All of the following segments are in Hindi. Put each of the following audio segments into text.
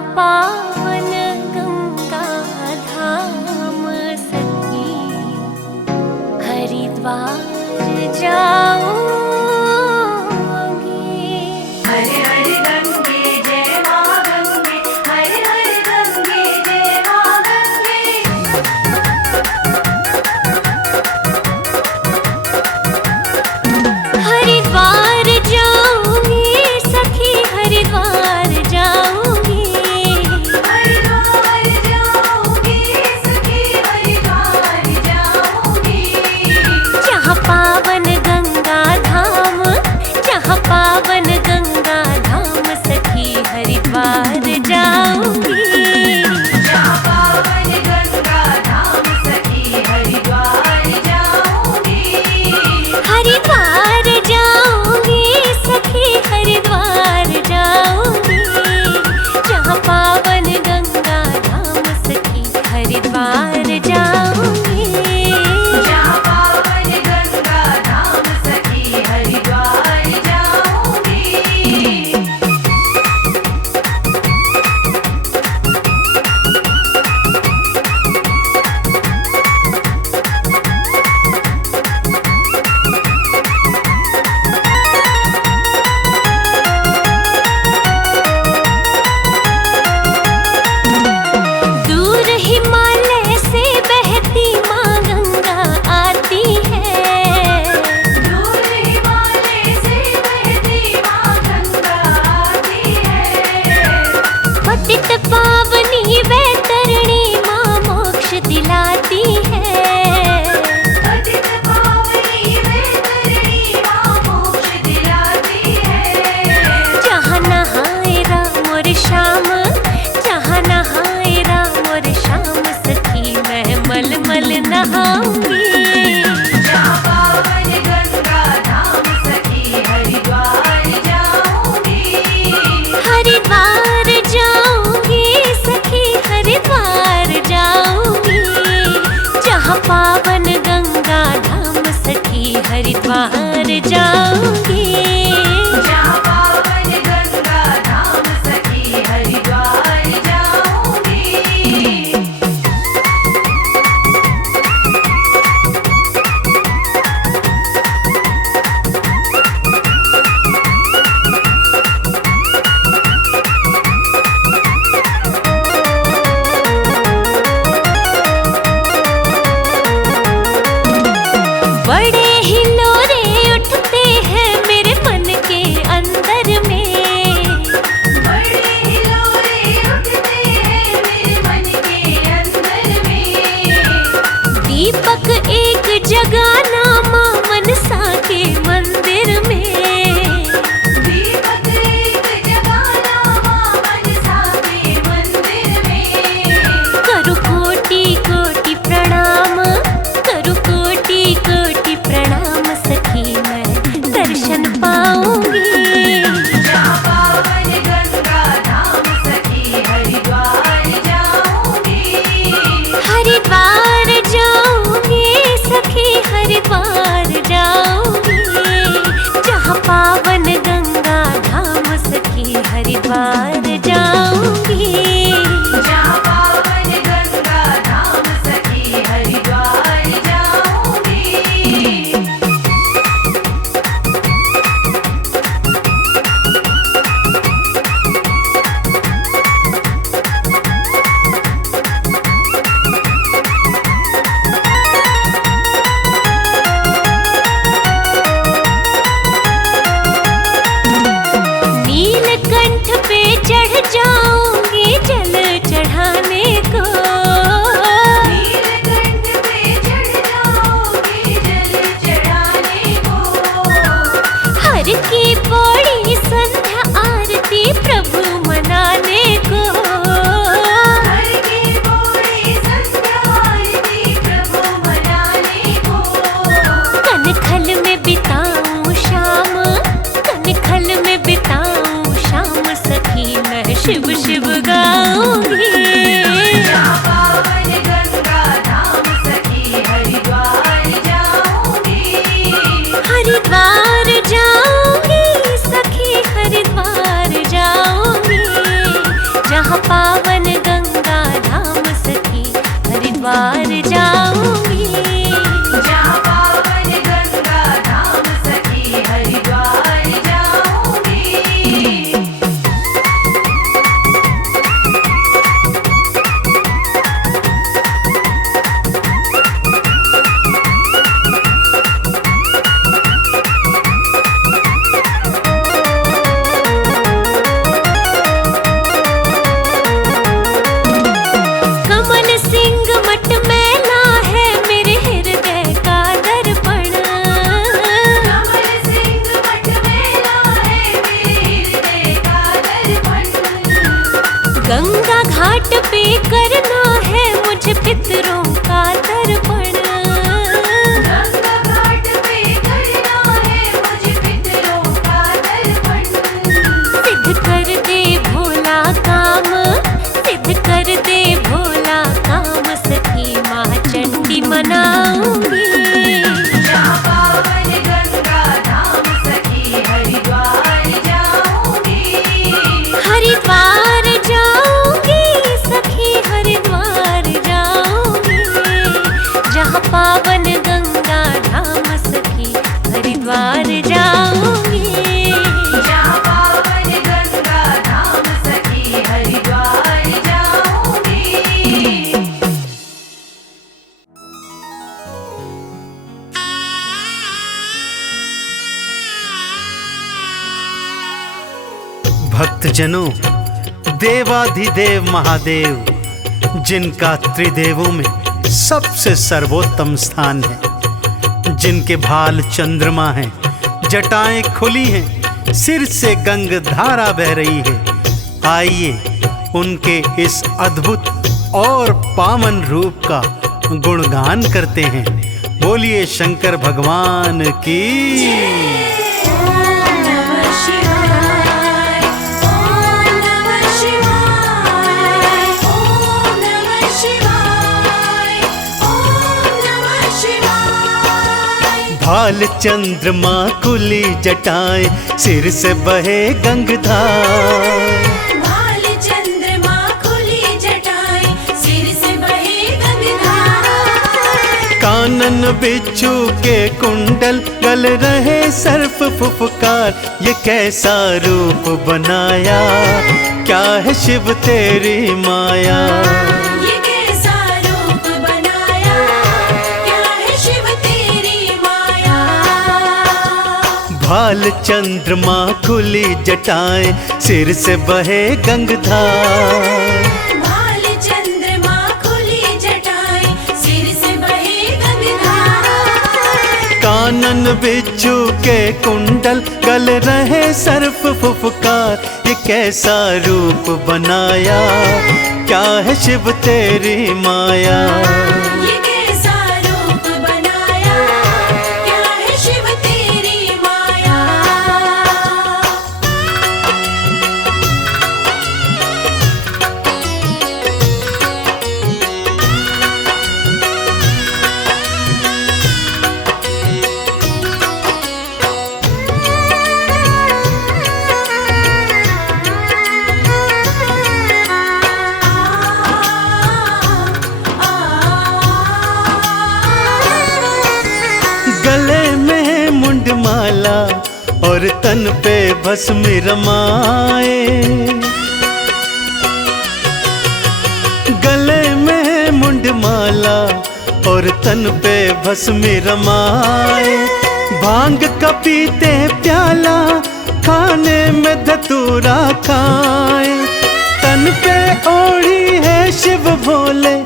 पावन गंगा धाम सखी, हरिद्वार जाऊंगी। हरे हरे गंगे जय मां गंगे, हरे हरे गंगे जय मां गंगे। हरिद्वार जाऊंगी सखी, हरिद्वार जाऊंगी। हरिद्वार जाऊंगी सखी, हरिद्वार जाऊंगी। जहाँ पावन गंगा धाम, जहाँ पावन गंगा धाम सखी, हरिद्वार जाऊंगी। जहाँ पावन गंगा धाम सखी, हरिद्वार जाऊंगी। हरिद्वार जाऊंगी सखी, हरिद्वार जाऊंगी। जहाँ पावन गंगा धाम सखी, हरिद्वार जाऊंगी। जहाँ पावन गंगा धाम सखी, हरिद्वार जाऊंगी। दूर हिमालय से बहती माँ गंगा आती है। दूर हिमालय से बहती मां गंगा आती है। पतित पावनी वैतरणी माँ मोक्ष दिलाती है। पतित पावनी वैतरणी मां मोक्ष दिलाती है। जहाँ नहाए राम और श्याम, जहाँ नहाए राम और श्याम सखी, मैं मल मल नहाऊंगी। जहाँ पावन गंगा धाम सखी, हरिद्वार जाऊंगी। हरिद्वार जाऊंगी सखी, हरिद्वार जाऊंगी। जहाँ पावन गंगा धाम सखी, हरिद्वार जाऊंगी। जहाँ पावन गंगा धाम सखी, हरिद्वार जाऊंगी। बड़े हिलोरे उठते हैं मेरे मन के अंदर में। बड़े हिलोरे उठते हैं मेरे मन के अंदर में। दीपक एक जगाना माँ मनसा के मंदिर में। दीपक एक जगाना मां मनसा के मंदिर में। करु कोटि कोटि प्रणाम, करु कोटि कोटि प्रणाम सखी, मैं दर्शन पाऊंगी। जहाँ पावन गंगा धाम सखी, हरिद्वार जाऊंगी। हरिद्वार जाऊंगी सखी, हरिद्वार जाऊंगी। जहाँ पावन गंगा धाम सखी, हरिद्वार जाऊंगी। जहाँ पावन गंगा धाम सखी, हरिद्वार जाऊंगी। नीलकंठ पे चढ़ जाऊंगी जल चढ़ाने को। नीलकंठ पे चढ़ जाओगे जल चढ़ाने को। हर की पौड़ी संध्या आरती प्रभु मनाने को। हर की पौड़ी संध्या आरती प्रभु मनाने को। कनखल में बिताऊं शाम, कनखल में बिताऊं शाम सखी, मैं शिव शिव गाऊंगी। जहाँ पावन गंगा धाम सखी, हरिद्वार जाऊंगी। हरिद्वार जाऊंगी सखी, हरिद्वार जाऊंगी। जहाँ भक्तजनों, देवाधिदेव महादेव, जिनका त्रिदेवों में सबसे सर्वोत्तम स्थान है, जिनके भाल चंद्रमा हैं, जटाएं खुली हैं, सिर से गंग धारा बह रही है, आइए उनके इस अद्भुत और पावन रूप का गुणगान करते हैं। बोलिए शंकर भगवान की। ओम नमः शिवाय, ओम नमः शिवाय, ओम नमः शिवाय, ओम नमः शिवाय। भाल चंद्रमा खुली जटाएं, सिर से बहे गंगधार, भाल चंद्रमा खुली जटाएं, सिर से बहे गंगाधार। कानन बिच्छू के कुंडल, गल रहे सर्प फुफकार, ये कैसा रूप बनाया, क्या है शिव तेरी माया। ये कैसा रूप बनाया, क्या है शिव तेरी माया। भाल चंद्रमा खुली जटाएं, सिर से बहे गंगधार, भाल चंद्रमा खुली जटाएं, सिर से बहे गंगाधार। कानन बिच्छू के कुंडल, गल रहे सर्प फुफकार, ये कैसा रूप बनाया, क्या है शिव तेरी माया। ये कैसा रूप बनाया, क्या है शिव तेरी माया। गले में मुंडमाला और तन पे भस्म रमाए, गले में मुंडमाला और तन पे भस्म रमाए, भांग का पीते प्याला, खाने में धतूरा खाए, तन पे ओढ़ी है शिव भोले,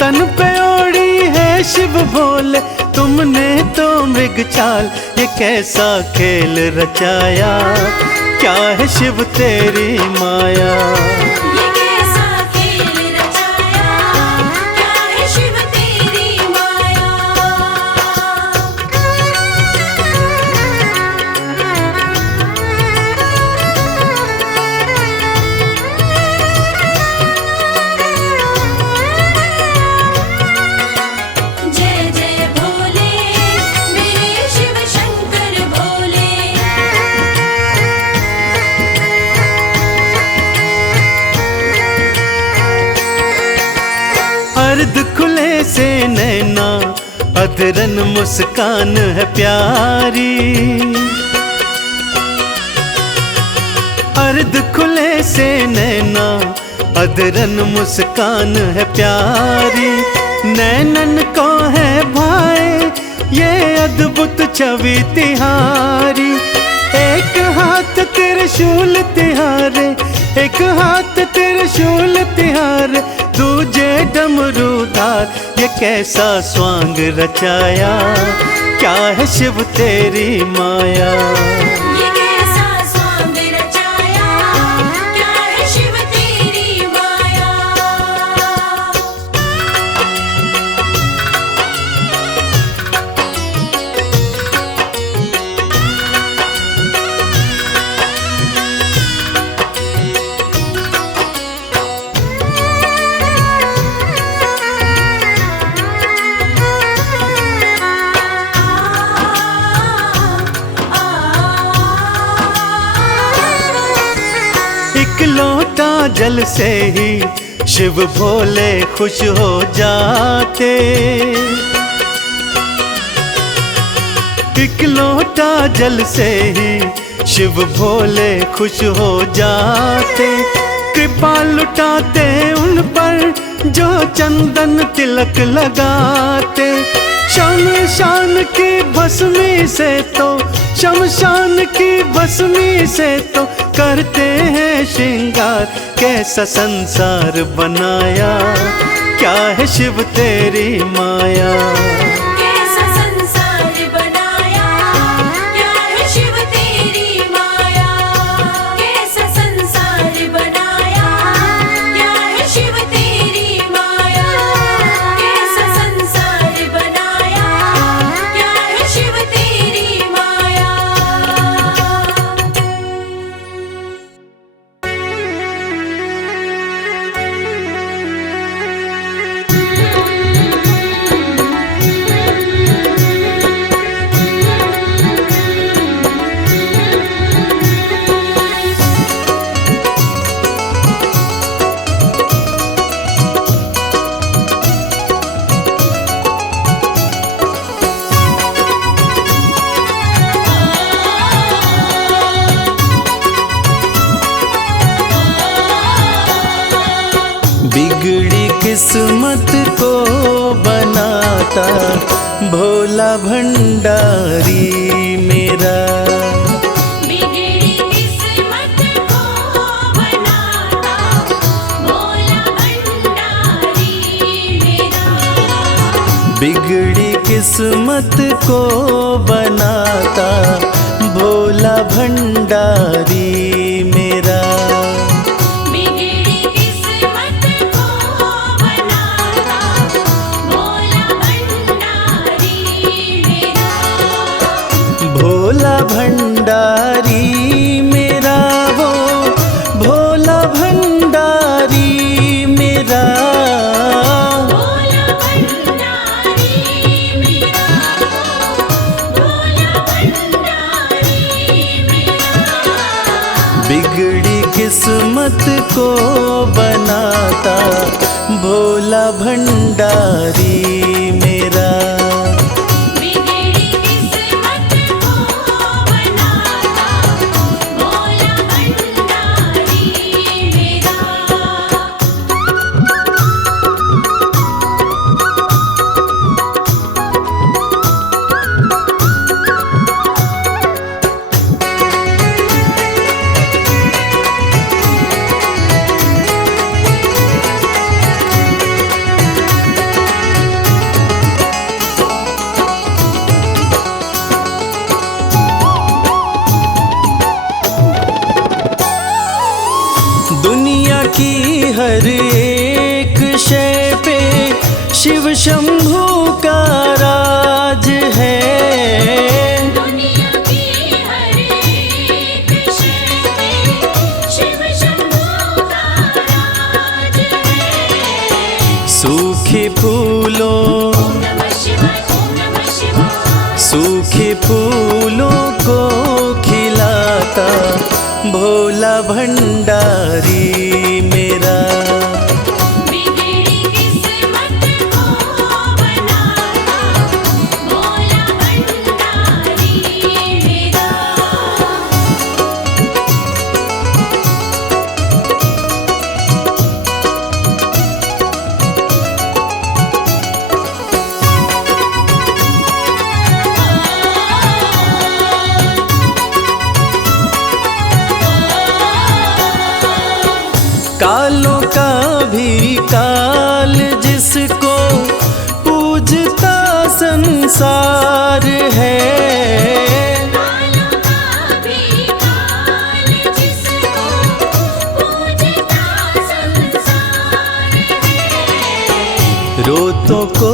तन पे ओढ़ी है शिव भोले, तुमने तो मृग चाल, ये कैसा खेल रचाया, क्या है शिव तेरी माया। ये कैसा खेल रचाया, क्या है शिव तेरी माया। जय जय भोले, मेरे शिव शंकर भोले। अर्ध खुले से नैना, अधरन मुस्कान है प्यारी, अर्ध खुले से नैना, अधरन मुस्कान है प्यारी, नैनन को है भाई ये अद्भुत छवि तिहारी, एक हाथ त्रिशूल तिहारे, एक हाथ त्रिशूल तिहारे, दूजे डमरूधार, ये कैसा स्वांग रचाया, क्या है शिव तेरी माया। ये कैसा स्वांग रचाया, क्या है शिव तेरी माया। एक लोटा जल से ही शिव भोले खुश हो जाते, एक लोटा जल से ही शिव भोले खुश हो जाते, कृपा लुटाते उन पर जो चंदन तिलक लगाते, शमशान की भस्मी से तो, शमशान की भस्मी से तो करते हैं श्रृंगार। कैसा संसार बनाया, क्या है शिव तेरी माया। कैसा संसार बनाया, क्या है शिव तेरी माया। कैसा संसार बनाया, क्या है शिव तेरी माया। कैसा संसार बनाया, क्या है शिव तेरी माया। बिगड़ी किस्मत को बनाता भोला भंडारी मेरा। बिगड़ी किस्मत को बनाता भोला भंडारी मेरा। बिगड़ी किस्मत को बनाता भोला भंडारी मेरा। बिगड़ी किस्मत को बनाता भोला भंडारी मेरा। भोला भंडारी मेरा, वो भोला भंडारी मेरा। भोला भंडारी मेरा। भोला भंडारी मेरा। बिगड़ी किस्मत को बनाता भोला भंडारी मेरा। बिगड़ी किस्मत को बनाता भोला भंडारी मेरा। दुनिया की हर एक शय पे शिव शंभू का राज है। दुनिया की हर एक शय पे शिव शंभू का राज है। सूखे फूलों, ओम नमः शिवाय, ओम नमः शिवाय। सूखे फूलों को खिलाता भोला भंडारी मेरा। बिगड़ी किस्मत को बनाता भोला भंडारी मेरा। कालों का भी काल जिसको पूजता संसार है। कालों का भी काल जिसको पूजता संसार है। रोतों को,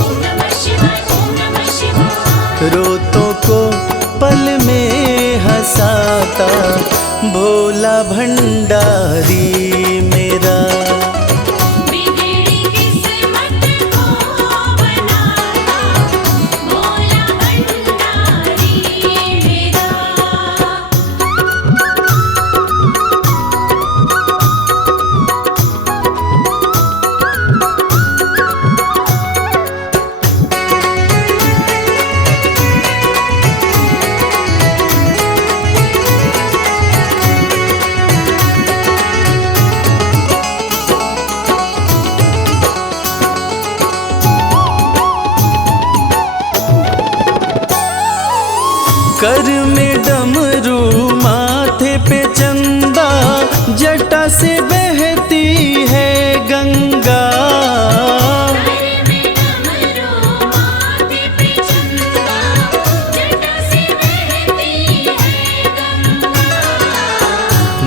ओम नमः शिवाय, ओम नमः शिवाय। रोतों को पल में हंसाता भोला भंडारी मेरा। बिगड़ी किस्मत को बनाता भोला भंडारी मेरा।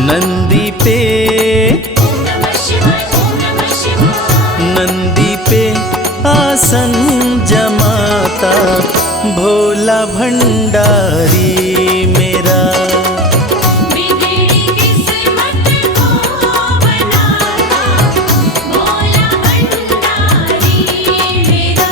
नंदी पे नंदी पे आसन जमाता भोला भंडारी मेरा। बिगड़ी किस्मत को बनाता भोला भंडारी मेरा।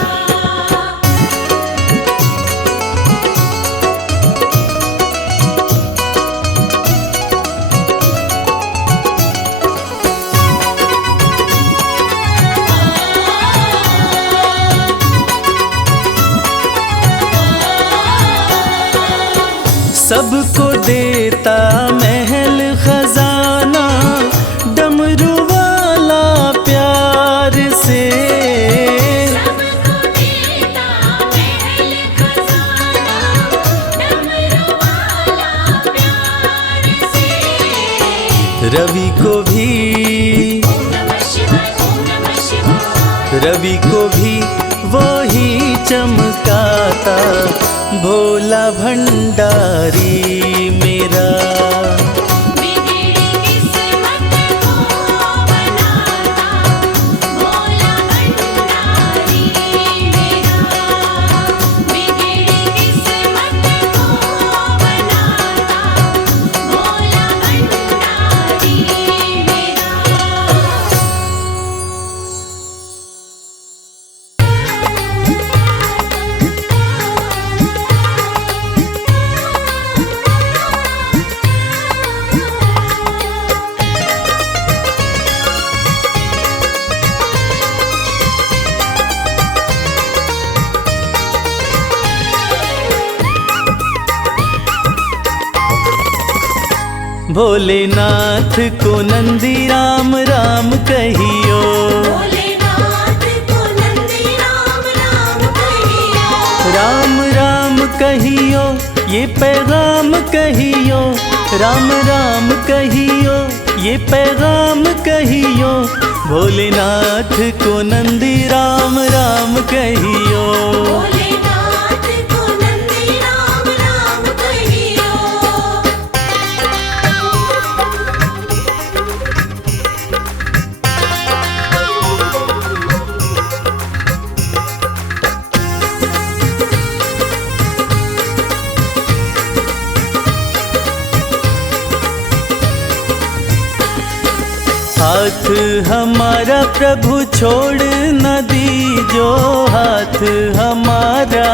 सबको देता महल खजाना डमरू वाला प्यार से। सबको देता महल खजाना डमरू वाला प्यार से। रवि को भी रवि को भी वही चमकाता भोला भंडारी मेरा। बिगड़ी किस्मत को बनाता भोला भंडारी मेरा। बिगड़ी किस्मत को बनाता भोला भंडारी मेरा। भोलेनाथ को नंदी राम राम कहियो। भोलेनाथ को नंदी राम राम कहियो। राम राम कहियो ये पैगाम कहियो। राम राम कहियो ये पैगाम कहियो। भोलेनाथ को नंदी राम राम कहियो। भोलेनाथ को नंदी राम राम कहियो। हाथ हमारा प्रभु छोड़ न दीजो। हाथ हमारा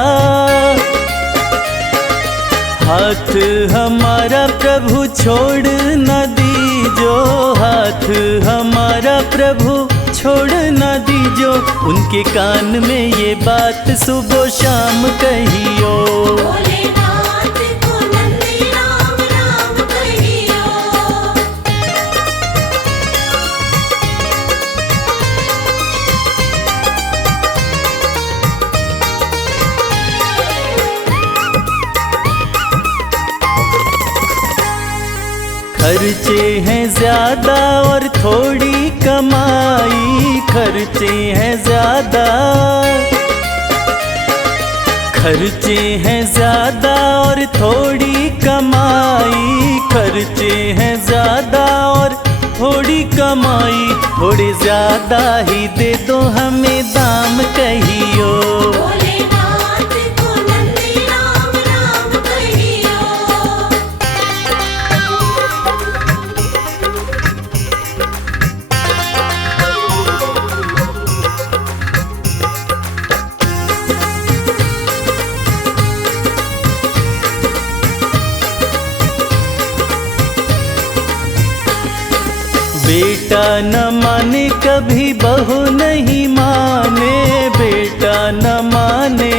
हाथ हमारा प्रभु छोड़ न दीजो। हाथ हमारा प्रभु छोड़ न दीजो। उनके कान में ये बात सुबह शाम कहियो। भोलेनाथ को नंदी राम राम कहियो। खर्चे हैं ज्यादा और थोड़ी कमाई। खर्चे हैं ज्यादा खर्चे हैं ज्यादा और थोड़ी कमाई। खर्चे हैं ज्यादा और थोड़ी कमाई। थोड़े ज्यादा ही दे दो हमें दाम कहियो। भोलेनाथ को नंदी राम राम कहियो। बेटा न माने कभी बहू नहीं माने। बेटा न माने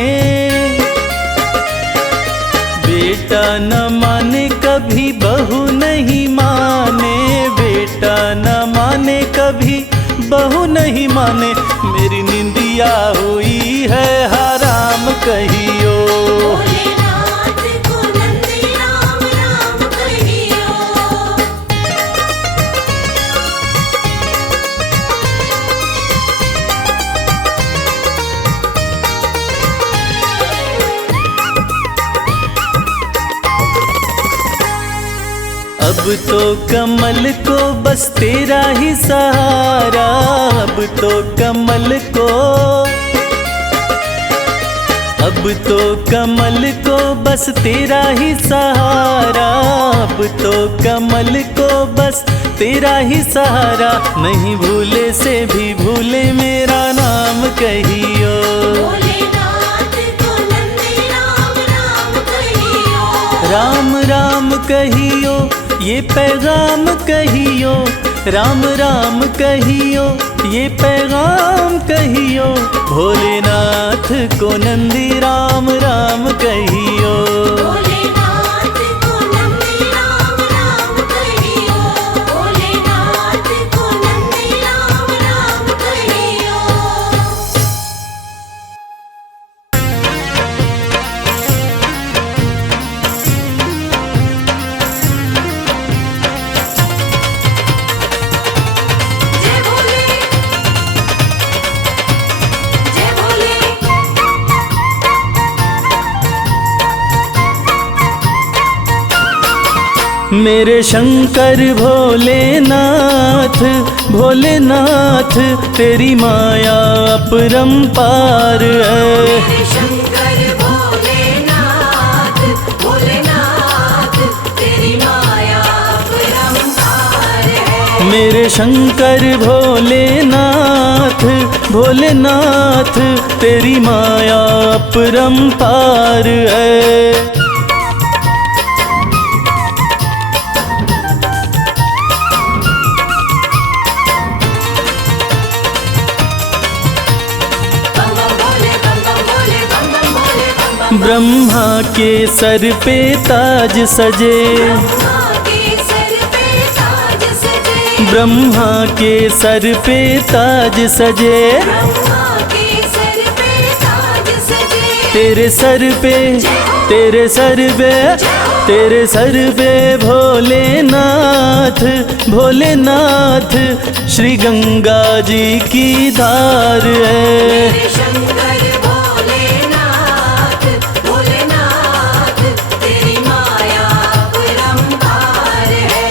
बेटा न माने कभी बहू नहीं माने। बेटा न माने कभी बहू नहीं माने। मेरी निंदिया हुई है हराम कहियो। भोलेनाथ को नंदी राम राम कहियो। अब तो कमल को बस तेरा ही सहारा, अब तो कमल को, अब तो कमल को बस तेरा ही सहारा, अब तो कमल को बस तेरा ही सहारा। नहीं भूले से भी भूले मेरा नाम कहियो, भोलेनाथ को नंदी राम राम कहियो, राम राम कहियो, ये पैगाम कहियो, राम राम कहियो, ये पैगाम कहियो। भोलेनाथ को नंदी राम राम कहियो, भोलेनाथ को नंदी राम राम कहियो, भोलेनाथ को नंदी राम राम कहियो। जय भोले, जय भोले। मेरे शंकर भोलेनाथ, भोलेनाथ तेरी माया अपरंपार है। मेरे शंकर भोलेनाथ, भोलेनाथ तेरी माया अपरंपार है। मेरे शंकर भोलेनाथ, भोलेनाथ तेरी माया अपरंपार है। बम बम भोले, बम बम भोले, बम बम भोले, बम बम। ब्रह्मा के सर पे ताज सजे, ब्रह्मा के सर पे ताज सजे, ब्रह्मा के सर पे ताज सजे, ब्रह्मा के सर पे ताज सजे। तेरे सर पे, तेरे सर पे, तेरे सर पे भोलेनाथ, भोलेनाथ श्री गंगा जी की धार है। मेरे शंकर भोलेनाथ, भोलेनाथ तेरी माया अपरंपार है।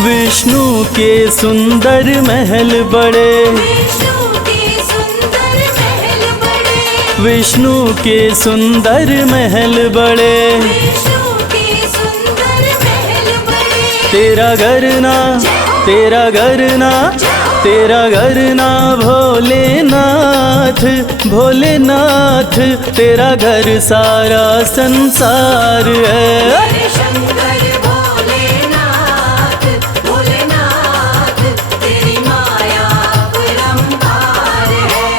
विष्णु के सुंदर महल बड़े, विष्णु के सुंदर महल बड़े, विष्णु के सुंदर महल बड़े, विष्णु के सुंदर महल बड़े। तेरा घर ना, तेरा घर ना, तेरा घर ना भोलेनाथ, भोलेनाथ तेरा घर सारा संसार है। मेरे शंकर भोलेनाथ, भोलेनाथ तेरी माया अपरंपार है।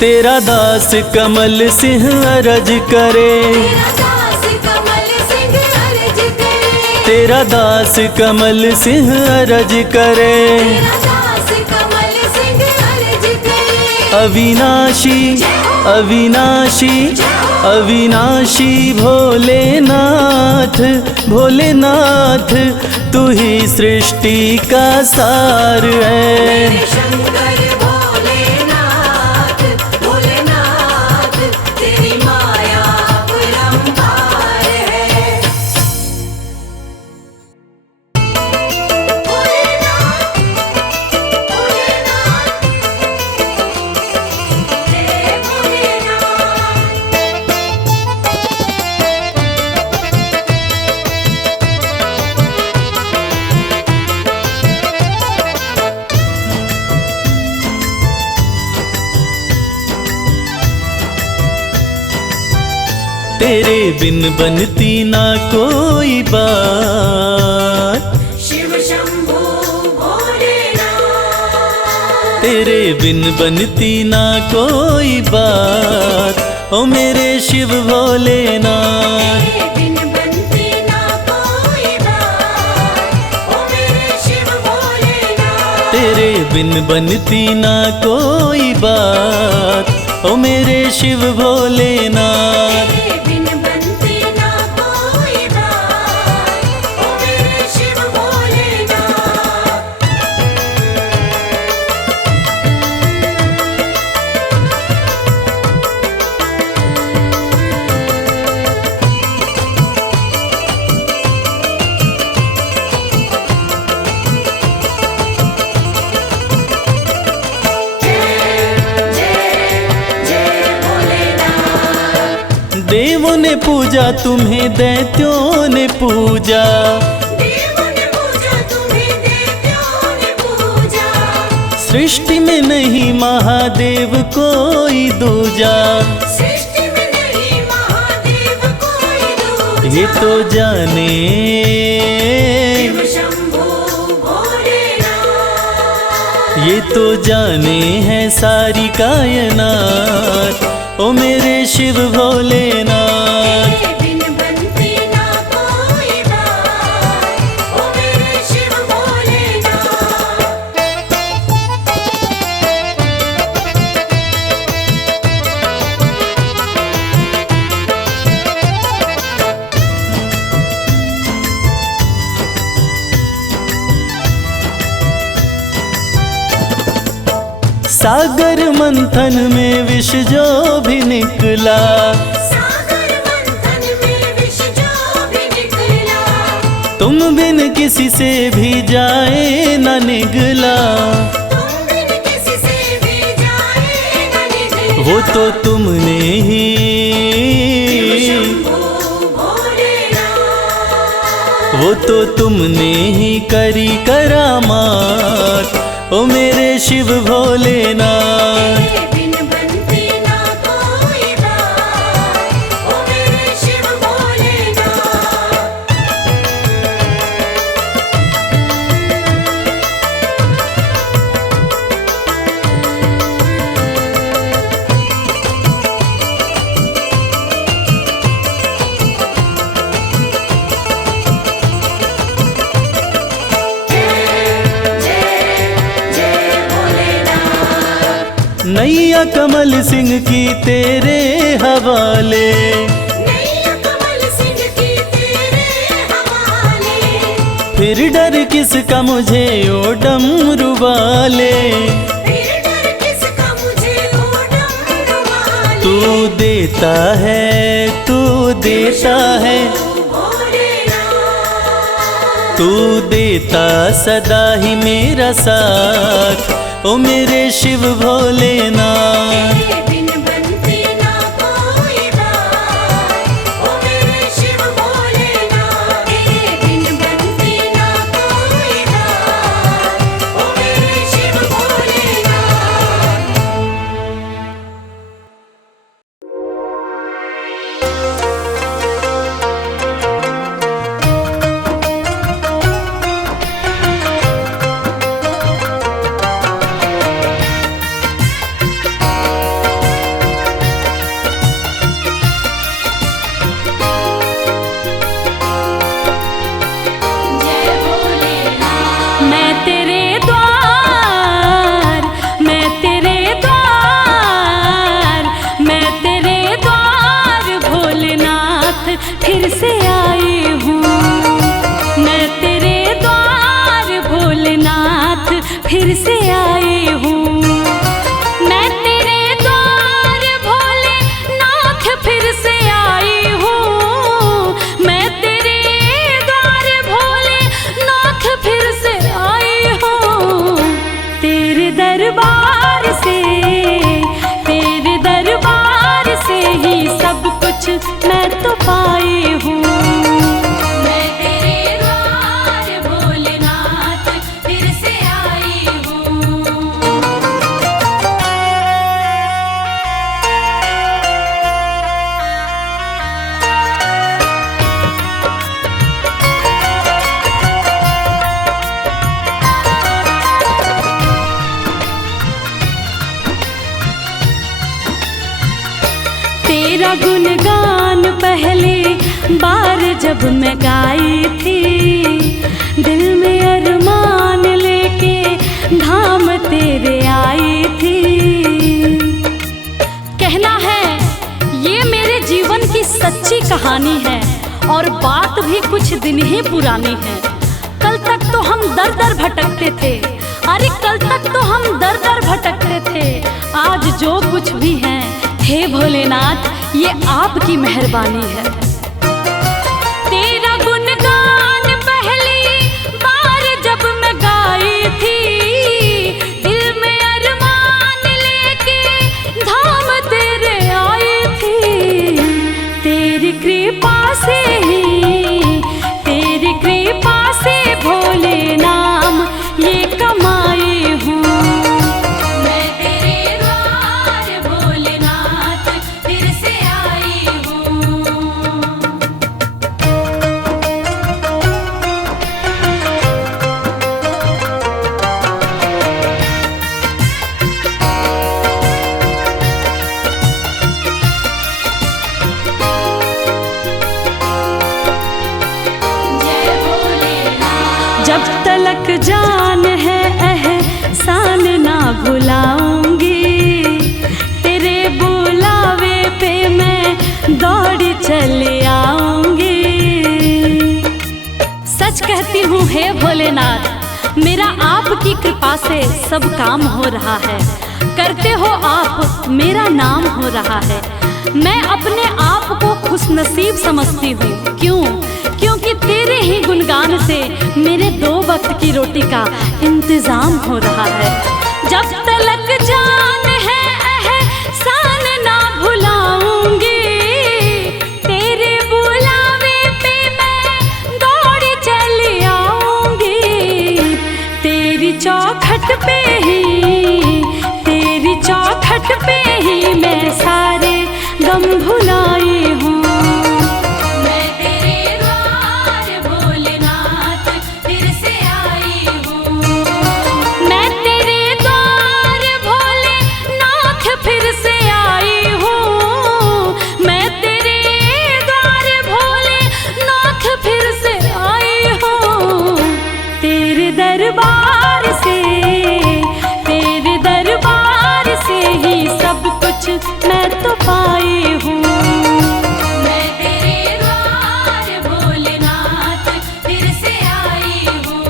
तेरा दास कमल सिंह अरज करे, तेरा दास कमल सिंह अर्ज करे, तेरा दास कमल सिंह अरज करे। तेरा दास कमल सिंह अर्ज करे। अविनाशी, अविनाशी, अविनाशी भोलेनाथ, भोलेनाथ तू ही सृष्टि का सार है। मेरे शंकर भोलेनाथ, भोलेनाथ तेरी माया अपरंपार है। भोलेनाथ, भोलेनाथ, जय भोलेनाथ। तेरे बिन बनती ना कोई बात, शिव शंभू भोलेनाथ, तेरे बिन बनती ना कोई बात। ओ मेरे शिव भोलेनाथ, तेरे बिन बनती ना कोई बात। तेरे बिन बनती ना कोई बात, ओ मेरे शिव भोलेनाथ। तेरे बिन बनती ना कोई बात, ओ मेरे शिव भोलेनाथ। देवों ने पूजा तुम्हें, दैत्यों ने पूजा, देवों ने पूजा तुम्हें, दैत्यों ने पूजा। सृष्टि में नहीं महादेव कोई दूजा। सृष्टि में नहीं महादेव कोई दूजा। ये तो जाने शिव शंभू भोलेनाथ। ये तो जाने है सारी कायनात, ओ मेरे शिव भोलेनाथ। तेरे बिन बनती ना कोई बात, ओ मेरे शिव भोलेनाथ। सागर मंथन में विष जो भी निकला, सागर मंथन में विष जो भी निकला। तुम बिन किसी से भी जाए न निगला। तुम बिन किसी से भी जाए न निकला। वो तो तुमने ही, शंभू भोलेनाथ। वो तो तुमने ही करी करामात, ओ मेरे शिव भोलेनाथ। तेरे बिन बनती ना कोई बात, ओ मेरे शिव भोलेनाथ। नैया कमल सिंह की तेरे हवाले, नैया कमल सिंह की तेरे हवाले। फिर डर किसका मुझे ओ डमरू वाले। फिर डर किसका मुझे ओ डमरू वाले। तू देता है, तू देता है, भोलेनाथ। तू देता सदा ही मेरा साथ, ओ मेरे शिव भोलेनाथ। तेरे बिन बनती ना कोई बात, ओ मेरे शिव भोलेनाथ। तेरे बिन बनती ना कोई बात, ओ मेरे शिव भोलेनाथ। फिर से आई हूँ मैं तेरे द्वार भोलेनाथ, फिर से आई हूँ मैं तेरे द्वार भोलेनाथ, फिर से आई हूँ मैं तेरे द्वार भोलेनाथ, फिर से आई हूँ तेरे दरबार से ही सब कुछ मैं तो पाई हूँ। मैं तेरे द्वार भोलेनाथ, फिर से आई हूँ। तेरा गुणगान पहले बार जब मैं गाई थी, दिल में अरमान लेके कुछ दिन ही पुरानी है। कल तक तो हम दर दर भटकते थे, अरे कल तक तो हम दर दर भटकते थे। आज जो कुछ भी है, हे भोलेनाथ, ये आपकी मेहरबानी है। तेरा गुणगान पहली बार जब मैं गाई थी, दिल में अरमान लेके धाम तेरे आई थी। तेरी कृपा से ही, तेरी कृपा से भोले नाम ये कमाई हूँ। मैं तेरे द्वार भोलेनाथ फिर से आई हूँ। जब तलक जान है एहसान ना भुलाऊंगी, तेरे बुलावे पे मैं दौड़ी चली आऊंगी। सच कहती हूँ हे भोलेनाथ, मेरा आपकी कृपा से सब काम हो रहा है। करते हो आप, मेरा नाम हो रहा है। मैं अपने आप को खुशनसीब समझती हूँ। क्यों? क्योंकि तेरे ही गुणगान से मेरे 2 वक्त की रोटी का इंतजाम हो रहा है। जब तलक जान है एहसान ना भुलाऊंगी, तेरे बुलावे पे मैं दौड़ी चली आऊंगी। तेरी चौखट पे ही, तेरी चौखट पे ही मैं सारे गम भुलाई हूँ। मैं तेरे द्वार भोलेनाथ फिर से आई हूँ। मैं तेरे द्वार भोलेनाथ फिर से आई हूँ। मैं तेरे द्वार भोलेनाथ फिर से आई हूँ। तेरे दरबार से, तेरे दरबार से ही सब कुछ मैं तो पाई हूँ। मैं तेरे द्वार भोलेनाथ फिर से आई हूँ।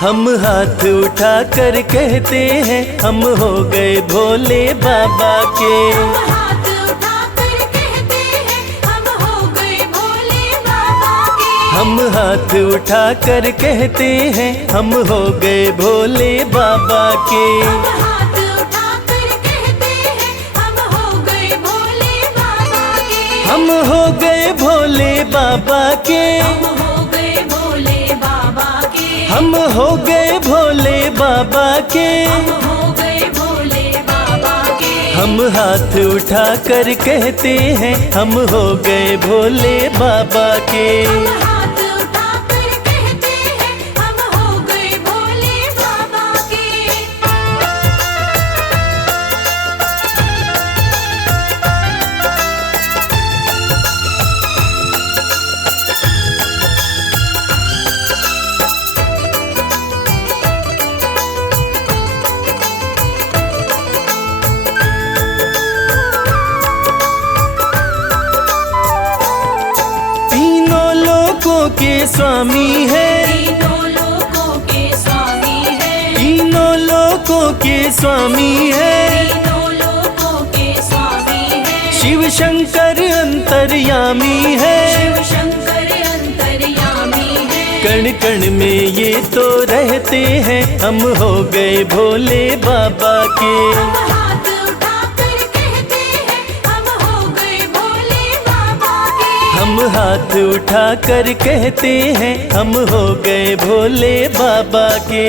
हम हाथ उठा कर कहते हैं, हम हो गए भोले बाबा के। हाथ उठाकर कहते हैं, हम हो गए भोले बाबा के। हम हाथ उठा कर कहते हैं, हम हो गए भोले बाबा के। हाथ उठाकर कहते हैं, हम हो गए भोले बाबा के। हम हो गए भोले बाबा के। हम हो गए भोले बाबा के। हम हो गए भोले बाबा के। हम हो गए भोले बाबा के। हम हाथ उठा कर कहते हैं, हम हो गए भोले बाबा के। हाथ उठाकर कहते हैं, हम हो गए भोले बाबा के। तीनों लोकों के स्वामी है, तीनों लोकों के स्वामी है। तीनों लोकों के स्वामी है। तीनों लोकों के स्वामी है। शिव शंकर अंतर्यामी है। शिव शंकर अंतर्यामी है। कण कण में ये तो रहते हैं, हम हो गए भोले बाबा के। हाथ उठाकर कहते हैं, हम हो गए भोले बाबा के। हम हाथ उठा कर कहते हैं, हम हो गए भोले बाबा के।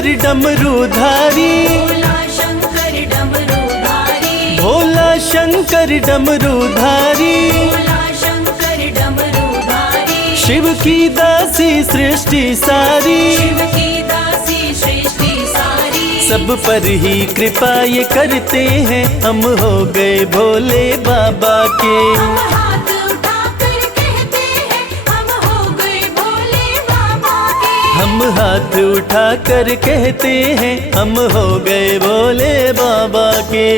शंकर डमरूधारी, भोला शंकर डमरूधारी, भोला शंकर डमरूधारी, भोला शंकर डमरूधारी। शिव की दासी सृष्टि सारी, शिव की दासी सृष्टि सारी। सब पर ही कृपा ये करते हैं, हम हो गए भोले बाबा के। हम हाथ उठाकर कहते हैं, हम हो गए भोले बाबा के। हम हाथ उठाकर कहते हैं, हम हो गए भोले बाबा के।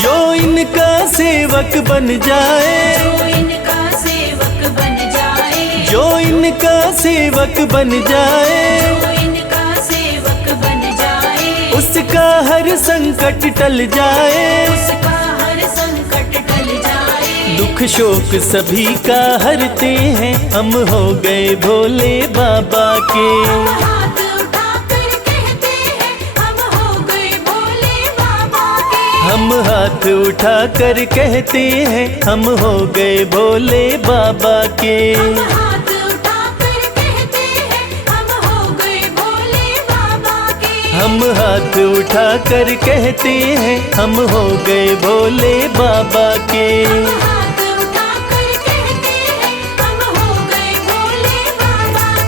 जो इनका सेवक बन जाए, जो इनका सेवक बन जाए, जो इनका सेवक बन जाए, जो इनका सेवक बन जाए, उसका हर संकट टल जाए। उसका हर संकट टल जाए। दुख शोक सभी का हरते हैं, हम हो गए भोले बाबा के। हम हाथ उठाकर कहते हैं, हम हो गए भोले बाबा के। हम हाथ उठाकर कहते हैं, हम हो गए भोले बाबा के। हम हाथ उठाकर कहते हैं, हम हो गए भोले बाबा के। हम हाथ उठाकर कहते हैं, हम हो गए भोले बाबा के। हम हाथ उठाकर कहते हैं, हम हो गए भोले बाबा के।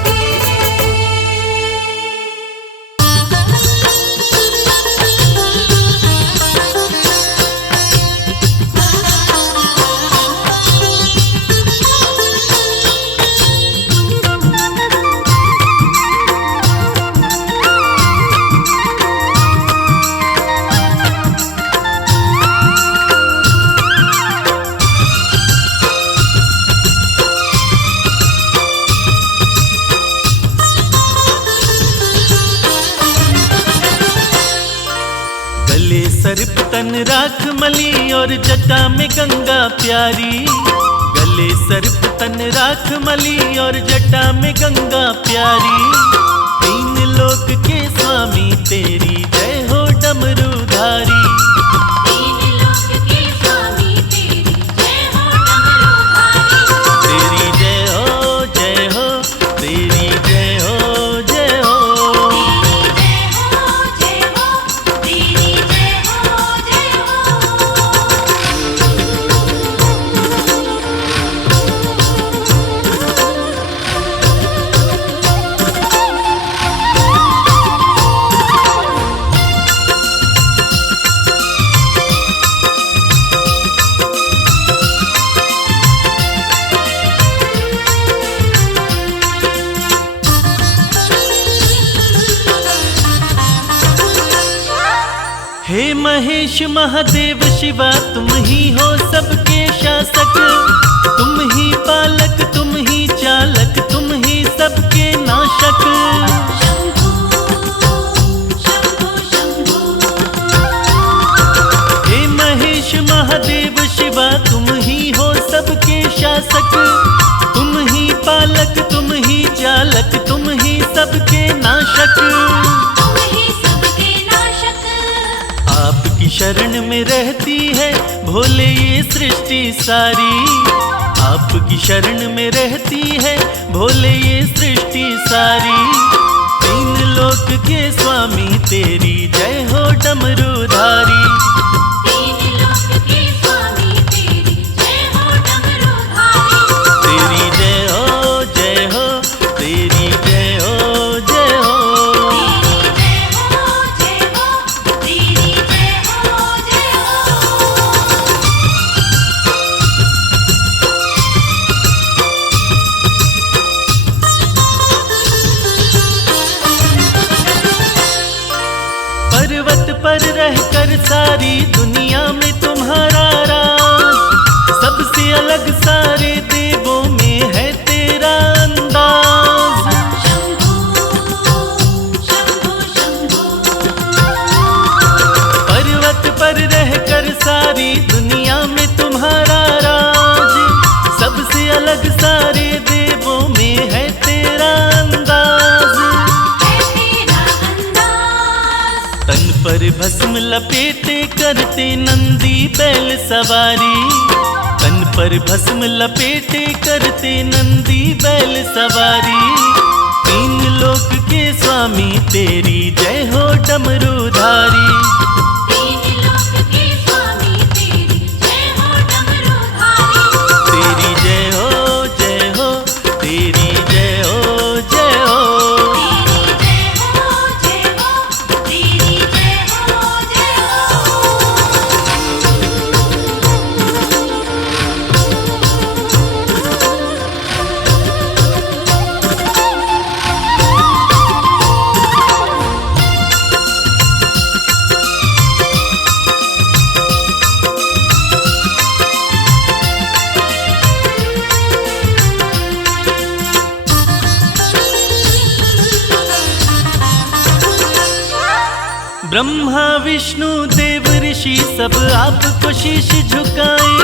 गले सर्प तन राख मली और जटा में गंगा प्यारी। गले सर्प तन राख मली और जटा में गंगा प्यारी। तीन लोक के स्वामी तेरी जय हो डमरूधारी। तीन लोक के स्वामी तेरी जय हो डमरूधारी। तेरी जय हो जय हो, तेरी जय हो जय हो। तेरी जय हो जय हो, तेरी जय हो जय हे महेश महादेव शिवा, तुम ही हो सबके शासक। तुम ही पालक, तुम ही चालक, तुम ही सबके नाशक। शंभू शंभू शंभू। हे महेश महादेव शिवा, तुम ही हो सबके शासक। तुम ही पालक, तुम ही चालक, तुम ही सबके नाशक। तुम ही सबके नाशक। आपकी शरण में रहती है भोले ये सृष्टि सारी। आपकी शरण में रहती है भोले ये सृष्टि सारी। तीन लोक के स्वामी तेरी जय हो डमरूधारी। तीन लोक के स्वामी तेरी जय हो डमरूधारी। तेरी जय हो जय हो, तेरी जय हो जय हो। तेरी जय हो जय हो, तेरी जय हो जय हो। पर्वत पर रहकर सारी दुनिया में तुम्हारा राज। सबसे अलग सारे देवों में है तेरा अंदाज। शंभू शंभू शंभू। पर्वत पर रहकर सारी दुनिया में तुम्हारा राज। पर भस्म लपेटे करते नंदी बैल सवारी। तन पर भस्म लपेटे करते नंदी बैल सवारी। तीन लोक के स्वामी तेरी जय हो डमरूधारी। तीन लोक के स्वामी तेरी जय हो डमरूधारी। तेरी जय हो जय हो, तेरी जय हो जय हो। तेरी जय हो जय हो, तेरी जय हो जय ब्रह्मा विष्णु देव ऋषि सब आपको शीश झुकाए।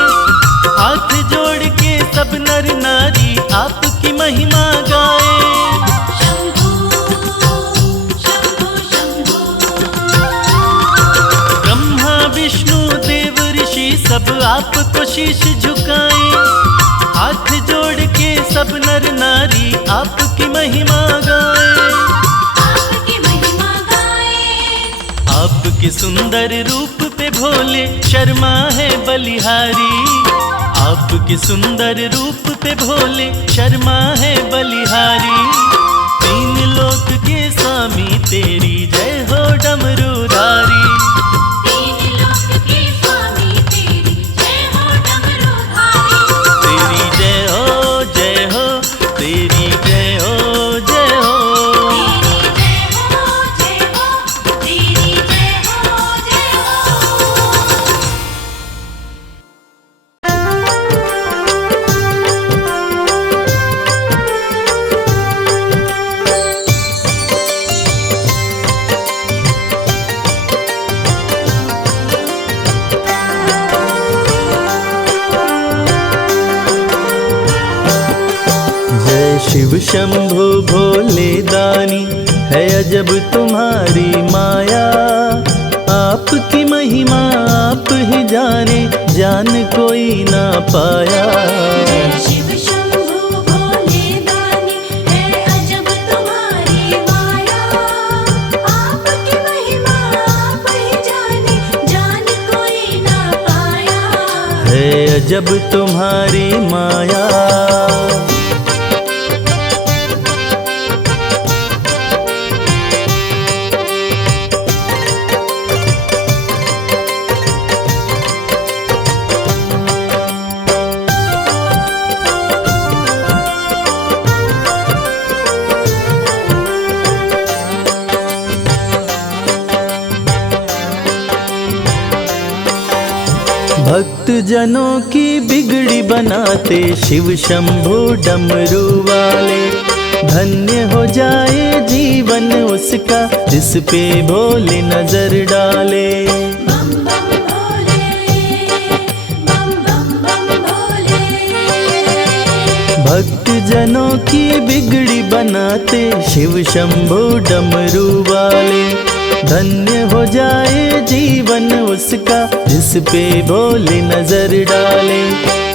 हाथ जोड़ के सब नर नारी आपकी महिमा गाए। शंभू शंभू शंभू। ब्रह्मा विष्णु देव ऋषि सब आपको शीश झुकाए। हाथ जोड़ के सब नर नारी आपकी महिमा गाए। आपकी महिमा गाए। आपके सुंदर रूप पे भोले शर्मा है बलिहारी। आपके सुंदर रूप पे भोले शर्मा है बलिहारी। तीन लोक के स्वामी तेरी जय हो डमरूधारी। तीन लोक के स्वामी तेरी जय हो डमरूधारी। तेरी जय हो जय हो, तेरी जय हो जय हो। तेरी जय हो जय हो, तेरी जय हो जय हो। जय शिव शंभु भोले दानी, है अजब तुम्हारी माया। आपकी महिमा आप ही जाने, जान कोई ना पाया। जय शिव शंभु भोले दानी, है अजब तुम्हारी माया। आपकी महिमा आप ही जाने, जान कोई ना पाया। है अजब तुम्हारी माया। भक्त जनों की बिगड़ी बनाते शिव शंभु डमरू वाले। धन्य हो जाए जीवन उसका, जिस पे भोले नजर डाले। बम बम भोले, बम बम बम भोले। भक्त जनों की बिगड़ी बनाते शिव शंभु डमरू वाले। धन्य हो जाए जीवन उसका, जिस पे भोले नजर डाले।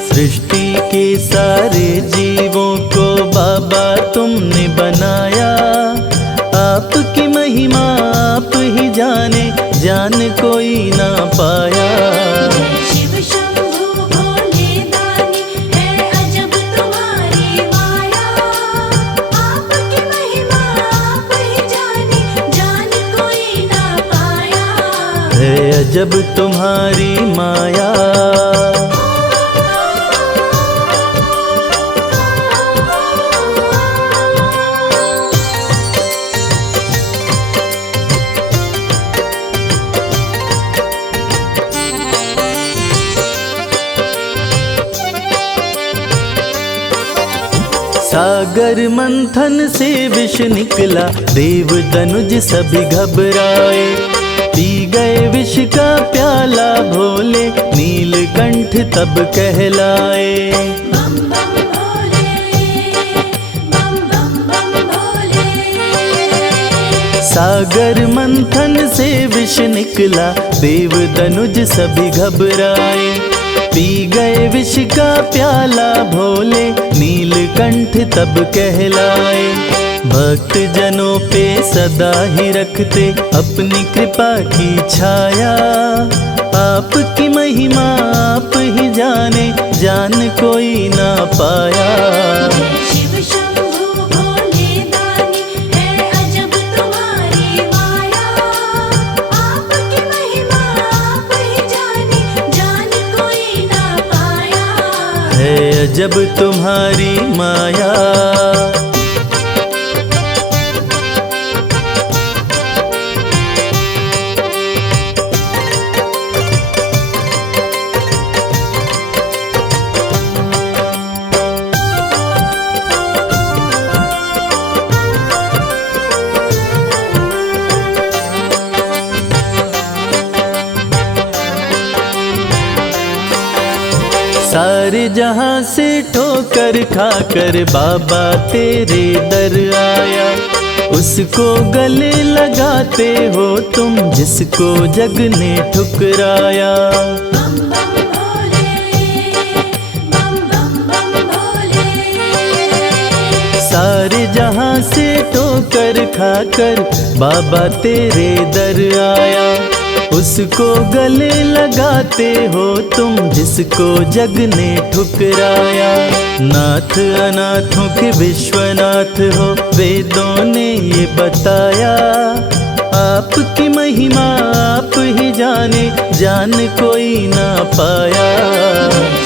सृष्टि के सारे जीवों को बाबा तुमने बनाया। आपकी महिमा आप ही जाने, जान कोई ना पाया। जय शिव शंभु भोले दानी, है अजब तुम्हारी माया। आपकी महिमा आप ही जाने, जान कोई ना पाया। है अजब तुम्हारी माया। सागर मंथन से विष निकला, देव दनुज सभी घबराए। पी गए विष का प्याला भोले, नीलकंठ तब कहलाए। बम बम भोले, बम बम बम भोले। सागर मंथन से विष निकला, देव दनुज सभी घबराए। पी गए विष का प्याला भोले, नीलकंठ तब कहलाए। भक्त जनों पे सदा ही रखते अपनी कृपा की छाया। आपकी महिमा आप ही जाने, जान कोई ना पाया। शिव शंभु भोले दानी, है अजब तुम्हारी माया। आपकी महिमा आप ही जाने, जान कोई ना पाया। है अजब तुम्हारी माया। सारे जहां से ठोकर खाकर बाबा तेरे दर आया। उसको गले लगाते हो तुम, जिसको जग ने ठुकराया। बम बम भोले, बम बम बम भोले। सारे जहां से ठोकर खाकर बाबा तेरे दर आया। उसको गले लगाते हो तुम, जिसको जग ने ठुकराया। नाथ अनाथों के विश्वनाथ हो, वेदों ने ये बताया। आपकी महिमा आप ही जाने, जान कोई ना पाया।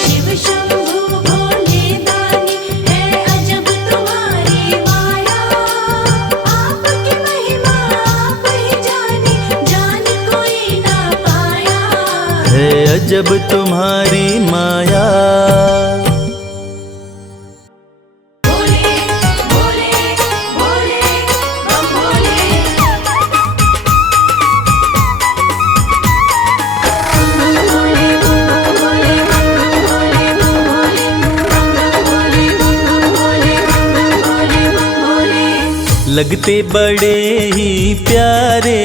शिव शंभु भोले दानी, है अजब तुम्हारी माया। आपकी महिमा आप ही जाने, जान कोई ना पाया। है अजब तुम्हारी माया। भोले भोले भोले बम भोले। भोले भोले भोले भोले। लगते बड़े ही प्यारे,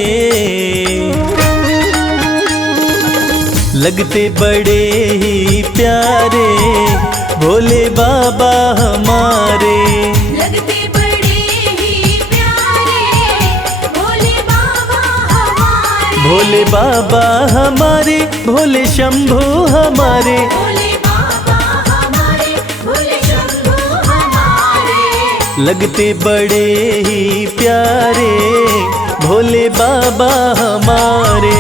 लगते बड़े ही प्यारे, भोले बाबा हमारे। लगते बड़े ही प्यारे, भोले बाबा हमारे। भोले बाबा हमारे, भोले शंभू हमारे। भोले बाबा हमारे, भोले शंभू हमारे। लगते बड़े ही प्यारे, भोले बाबा हमारे।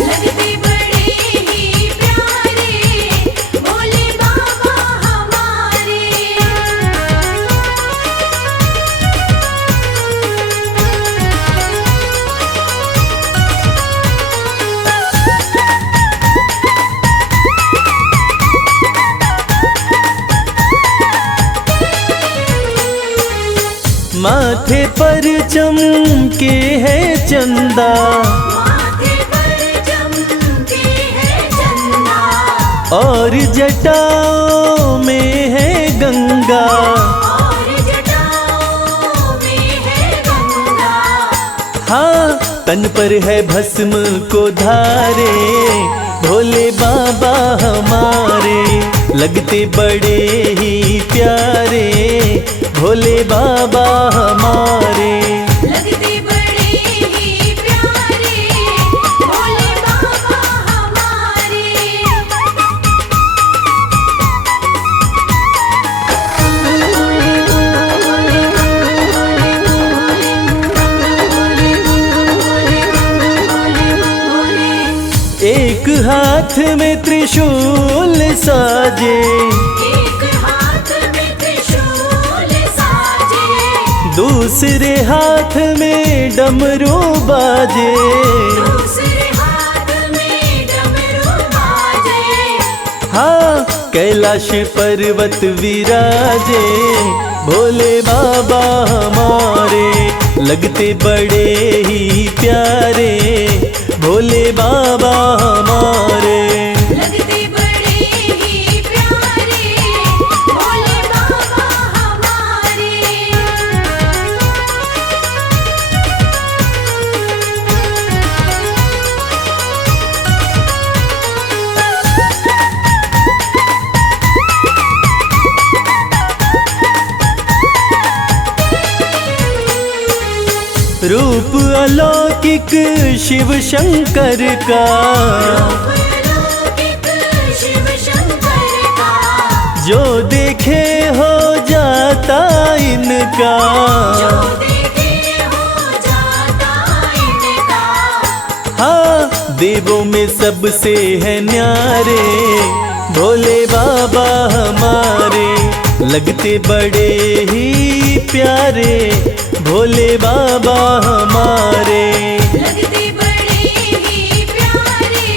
लगते बड़े ही प्यारे, भोले बाबा हमारे। माथे पर चमके है चंदा, माथे पर चमके है चंदा। और जटाओं में है गंगा। और जटाओं में है गंगा। हाँ, तन पर है भस्म को धारे, भोले बाबा हमारे। लगते बड़े ही प्यारे, भोले बाबा हमारे। लगते बड़े ही प्यारे, भोले बाबा हमारे। एक हाथ में त्रिशूल साजे, एक हाथ में त्रिशूल साजे। दूसरे हाथ में डमरू बाजे। दूसरे हाथ में डमरू बाजे। हाँ, कैलाश पर्वत विराजे, भोले बाबा हमारे। लगते बड़े ही प्यारे, भोले बाबा हमारे। लगते बड़े ही प्यारे, भोले बाबा हमारे। रूप अलौकिक शिव शंकर का, अलौकिक शिव शंकर का, जो देखे हो जाता इनका। जो देखे हो जाता इनका। हाँ, देवों में सबसे है न्यारे भोले बाबा हमारे, लगते बड़े ही प्यारे भोले बाबा हमारे। लगते बड़े ही प्यारे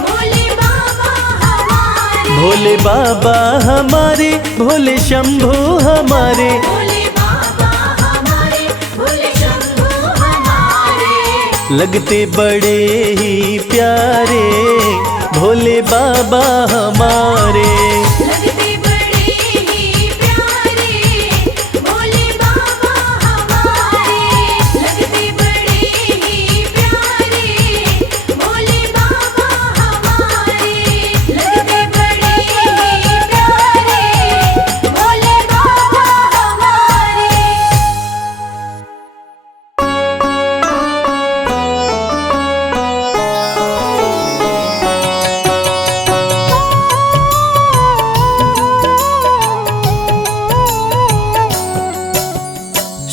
भोले बाबा हमारे। भोले बाबा हमारे, भोले शंभू हमारे, भोले बाबा हमारे, भोले शंभू हमारे। लगते बड़े ही प्यारे भोले बाबा हमारे। लगते बड़े ही प्यारे भोले बाबा हमारे। लगते बड़े ही प्यारे भोले बाबा हमारे। लगते बड़े ही प्यारे भोले बाबा हमारे।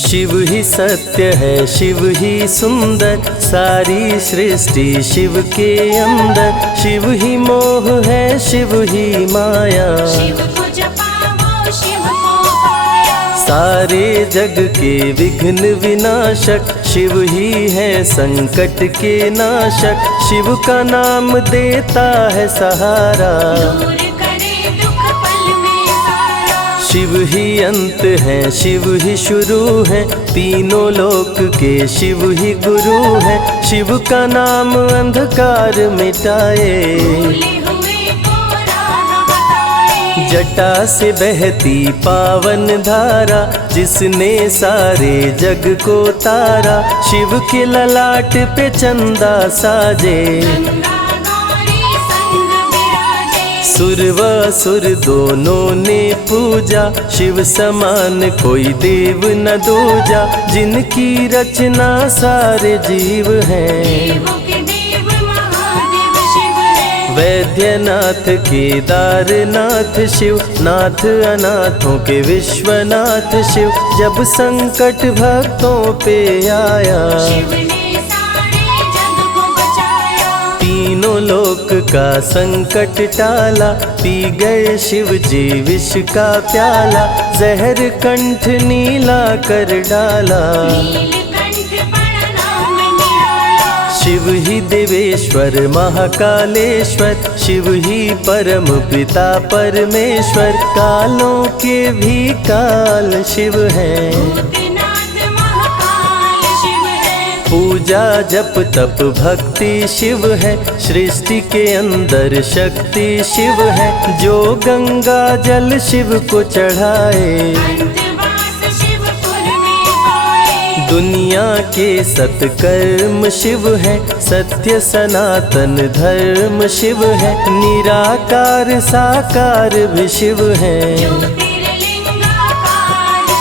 शिव ही सत्य है, शिव ही सुंदर, सारी सृष्टि शिव के अंदर। शिव ही मोह है, शिव ही माया, शिव को जपाओ शिव को पाया। सारे जग के विघ्न विनाशक शिव ही है, संकट के नाशक। शिव का नाम देता है सहारा, दूर करे दुख पल में सारा। शिव ही अंत है, शिव ही शुरू है, तीनों लोक के शिव ही गुरु है। शिव का नाम अंधकार मिटाए, भूले हुए को राह बताए। जटा से बहती पावन धारा, जिसने सारे जग को तारा। शिव के ललाट पे चंदा साजे, गंगा गौरी संग विराजे। सुर व असुर दोनों ने पूजा, शिव समान कोई देव न दूजा। जिनकी रचना सारे जीव हैं, देवों के देव महादेव शिव है। वैद्यनाथ केदारनाथ शिव, नाथ अनाथों के विश्वनाथ शिव। जब संकट भक्तों पे आया, शिव ने सारे जग को बचाया। तीनों लोक का संकट टाला, पी गए शिव जी विष का प्याला। जहर कंठ नीला कर डाला, नीलकंठ बड़ा नाम निराला। शिव ही देवेश्वर महाकालेश्वर, शिव ही परम पिता परमेश्वर। कालों के भी काल शिव हैं, भूतनाथ महाकाल शिव है। पूजा जप तप भक्ति शिव है, सृष्टि के अंदर शक्ति शिव है। जो गंगा जल शिव को चढ़ाए, अंतवास शिवपुर में पाए। दुनिया के सत्कर्म शिव है, सत्य सनातन धर्म शिव है। निराकार साकार भी शिव है, ज्योतिर्लिंगाकार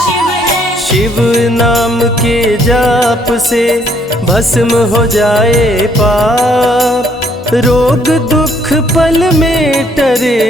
शिव है। शिव नाम के जाप से भस्म हो जाए पाप। रोग दुख पल में टरे,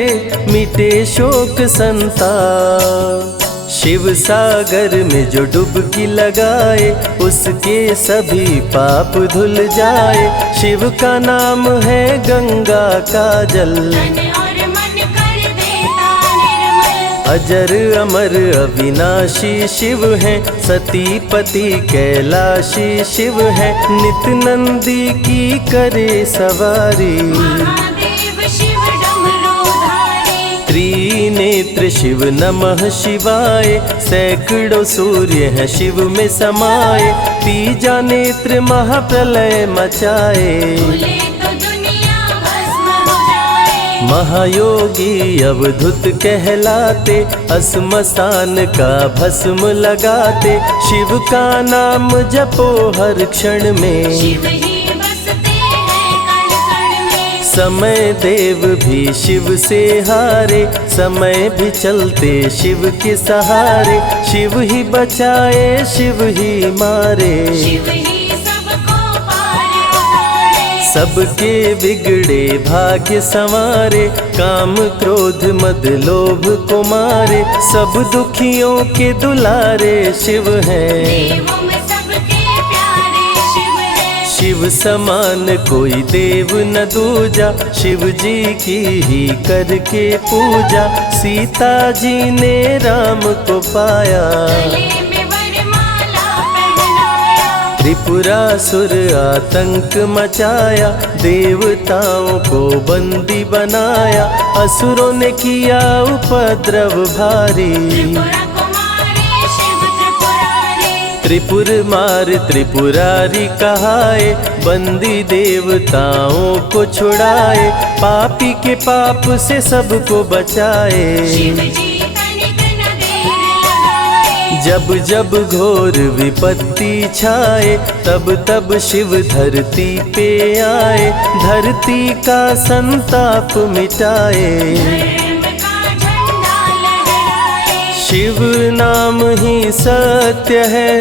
मिटे शोक संताप। शिव सागर में जो डुबकी लगाए, उसके सभी पाप धुल जाए। शिव का नाम है गंगा का जल, तन और मन कर देता निर्मल। अजर अमर अविनाशी शिव है, सतीपति कैलाशी शिव है। नित नंदी की करे सवारी, महादेव शिव डमरूधारी। त्रिनेत्र शिव नमः शिवाय। सैकड़ों सूर्य हैं शिव में समाये, तीजा नेत्र महाप्रलय मचाए। भूले तो दुनिया भस्म हो जाए। महायोगी अवधूत कहलाते, अस्मशान का भस्म लगाते। शिव का नाम जपो हर क्षण में, शिव ही बसते हैं कण कण में। समय देव भी शिव से हारे, समय भी चलते शिव के सहारे। शिव ही बचाए शिव ही मारे, शिव ही सबको पार उतारे। सबके बिगड़े भाग्य संवारे, काम क्रोध मद लोभ को मारे। सब दुखियों के दुलारे शिव हैं, देवों में सबके प्यारे शिव है। शिव समान कोई देव न दूजा, शिव जी की ही करके पूजा। सीता जी ने राम को पाया, गले में वरमाला पहनाया। त्रिपुरासुर आतंक मचाया, देवताओं को बंदी बनाया। असुरों ने किया उपद्रव भारी, त्रिपुरा कुमारी शिव त्रिपुरारी। त्रिपुर मार त्रिपुरारी कहाए, बंदी देवताओं को छुड़ाए। पापी के पाप से सबको बचाए, शिव जी तनिक न देर लगाए। जब जब घोर विपत्ति छाए, तब तब शिव धरती पे आए। धरती का संताप मिटाए, धर्म का झंडा लहराए। शिव नाम ही सत्य है,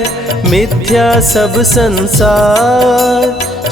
मिथ्या सब संसार।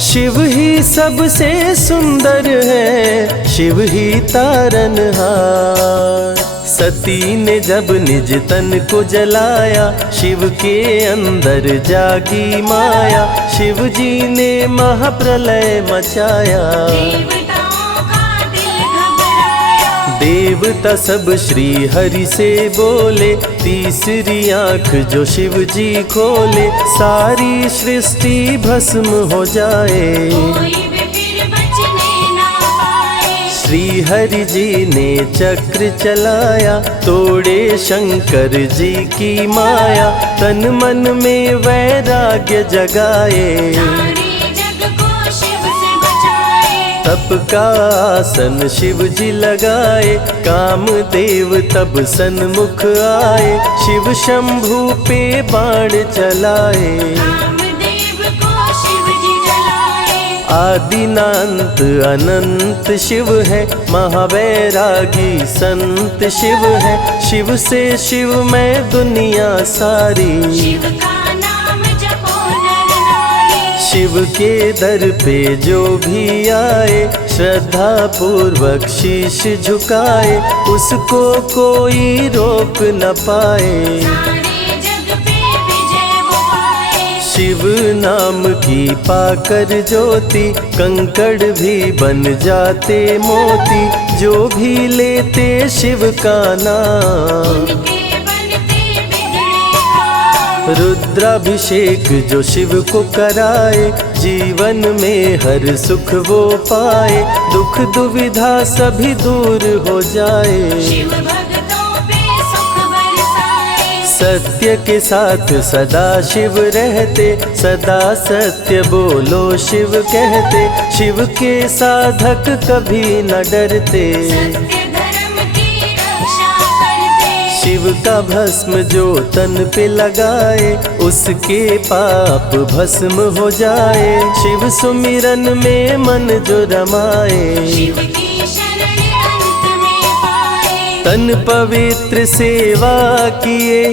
शिव ही सबसे सुंदर है, शिव ही तारनहार। सती ने जब निज तन को जलाया, शिव के अंदर जागी माया। शिव जी ने महाप्रलय मचाया, देवताओं का दिल घबराया। देवता सब श्री हरि से बोले, तीसरी आंख जो शिव जी खोले। सारी सृष्टि भस्म हो जाए, कोई भी फिर बचने ना पाए। श्री हरि जी ने चक्र चलाया, तोड़े शंकर जी की माया। तन मन में वैराग्य जगाए, सारे जग को शिव से बचाए। तप का आसन शिव जी लगाए, कामदेव तब सन्मुख आए। शिव शंभू पे बाण चलाए, कामदेव को शिव जी जलाए। आदिनांत अनंत शिव है, महावैरागी संत शिव है। शिव से शिव में दुनिया सारी, शिव का नाम जपो नर नारी। शिव के दर पे जो भी आए, श्रद्धा पूर्वक शीश झुकाए। उसको कोई रोक न पाए, सारे जग पे विजय वो पाए। शिव नाम की पाकर ज्योति, कंकड़ भी बन जाते मोती। जो भी लेते शिव का नाम, उनके बनते बिगड़े काम। रुद्राभिषेक जो शिव को कराए, जीवन में हर सुख वो पाए। दुख दुविधा सभी दूर हो जाए, शिव भक्तों पे सुख बरसाए। सत्य के साथ सदा शिव रहते। सदा सत्य बोलो शिव कहते, शिव के साधक कभी न डरते। सत्य धर्म की रक्षा करते। शिव का भस्म जो तन पे लगाए, उसके पाप भस्म हो जाए। शिव सुमिरन में मन जो रमाए, शिव की शरण अंत में पाए। तन पवित्र सेवा किए,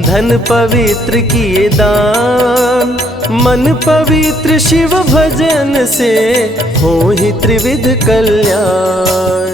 धन पवित्र किए दान। मन पवित्र शिव भजन से, हो ही त्रिविध कल्याण।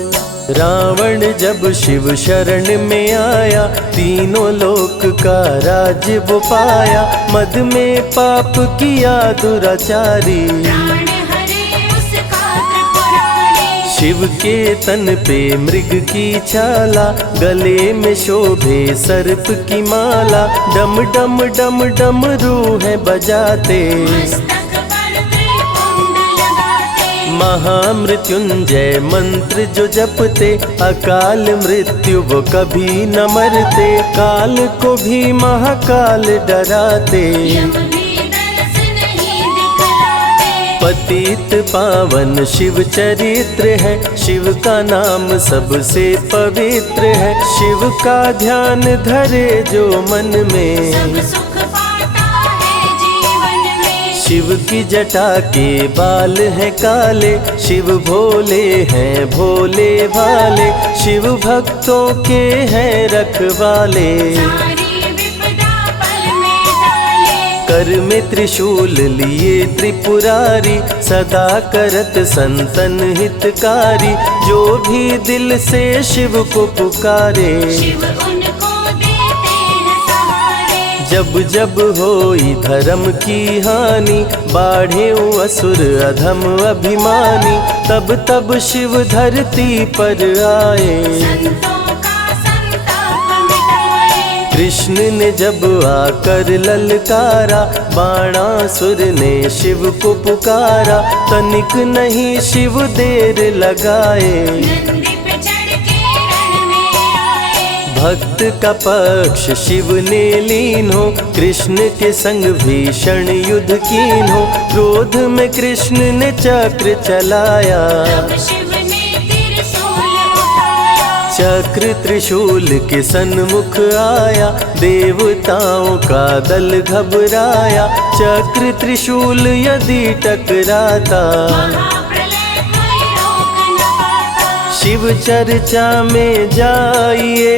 रावण जब शिव शरण में आया, तीनों लोक का राज्य वो पाया। मद में पाप किया दुराचारी, प्राण हरे उसका त्रिपुरारी। शिव के तन पे मृग की छाला, गले में शोभे सर्प की माला। डम डम डम डम रूहें बजाते, मस्तक पर त्रिपुंड लगाते। महामृत्युंजय मंत्र जो जपते, अकाल मृत्यु वो कभी न मरते। काल को भी महाकाल डराते, यम भी दरस नहीं दिखलाते। पतित पावन शिव चरित्र है, शिव का नाम सबसे पवित्र है। शिव का ध्यान धरे जो मन सब में, सुख पाता है जीवन में। शिव की जटा के बाल हैं काले, शिव भोले हैं भोले भाले, शिव भक्तों के हैं रखवाले। सारी विपदा पल में टाले, कर में त्रिशूल लिए त्रिपुरारी, सदा करत संतन हितकारी, जो भी दिल से शिव को पुकारे। शिव उनको देते हैं सहारे। जब जब होई धर्म की हानि, बाढ़े असुर अधम अभिमानी, तब तब शिव धरती पर आए। संतों का संताप मिटाए, कृष्ण ने जब आकर ललकारा, बाणासुर ने शिव को पुकारा, तनिक नहीं शिव देर लगाए। नंदी पे चढ़ के रण में आए, भक्त का पक्ष शिव ने लीन हो, कृष्ण के संग भीषण युद्ध कीन हो, क्रोध में कृष्ण ने चक्र चलाया। तब शिव ने त्रिशूल उठाया, चक्र त्रिशूल के सन्मुख आया, देवताओं का दल घबराया, चक्र त्रिशूल यदि टकराता, महाप्रलय कोई रोक न पाता। शिव चर्चा में जाइए,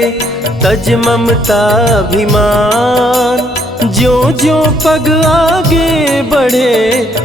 तज ममता अभिमान, ज्यों ज्यों पग आगे बढ़े,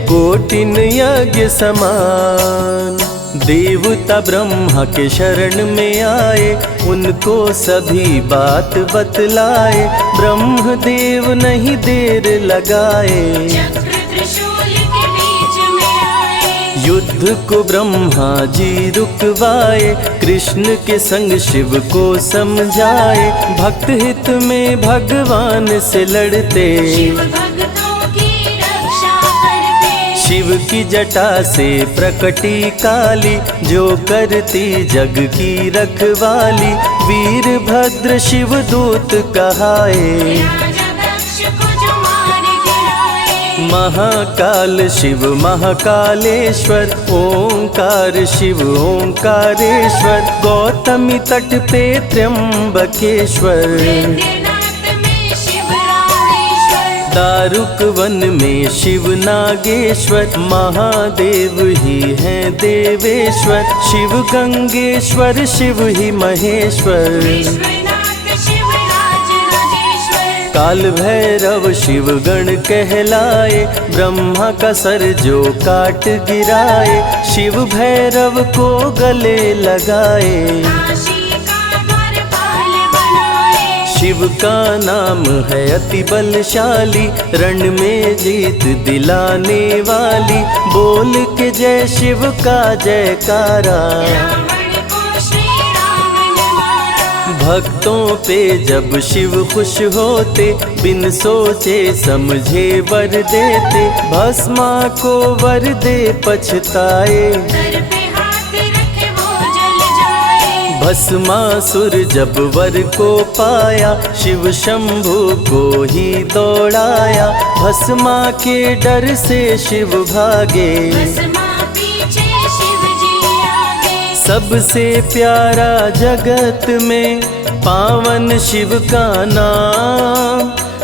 कोटिन यज्ञ समान। देवता ब्रह्मा के शरण में आए, उनको सभी बात बतलाए, ब्रह्मदेव नहीं देर लगाए। चक्र त्रिशूल के बीच में आए, युद्ध को ब्रह्मा जी रुकवाए, कृष्ण के संग शिव को समझाए, भक्त हित में भगवान से लड़ते, शिव भक्तों की रक्षा करते। शिव की जटा से प्रकटी काली, जो करती जग की रखवाली, वीरभद्र शिव दूत कहाए। राजा दक्ष को जो मार गिराए, महाकाल शिव महाकालेश्वर, ओंकार शिव ओंकारेश्वर, गौतमी तट पे त्र्यंबकेश्वर, वैद्यनाथ में शिव रामेश्वर, दारुक वन में शिव नागेश्वर, महादेव ही हैं देवेश्वर, शिव गंगेश्वर शिव ही महेश्वर, विश्वनाथ शिव राज राजेश्वर, काल भैरव शिव गण कहलाए, ब्रह्मा का सर जो काट गिराए, शिव भैरव को गले लगाए। काशी का द्वारपाल बनाए, शिव का नाम है अति बलशाली, रण में जीत दिलाने वाली, बोल के जय शिव का जयकारा। रावण को श्री राम ने मारा, भक्तों पे जब शिव खुश होते, बिन सोचे समझे वर देते, भस्मा को वर दे पछताए। सर पे हाथ रखे वो जल जाए, भस्मासुर जब वर को पाया, शिव शंभु को ही दौड़ाया, भस्मा के डर से शिव भागे, भस्मा पीछे शिव जी आगे। सबसे प्यारा जगत में पावन शिव का नाम,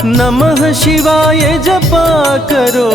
नमः शिवाय जपा करो,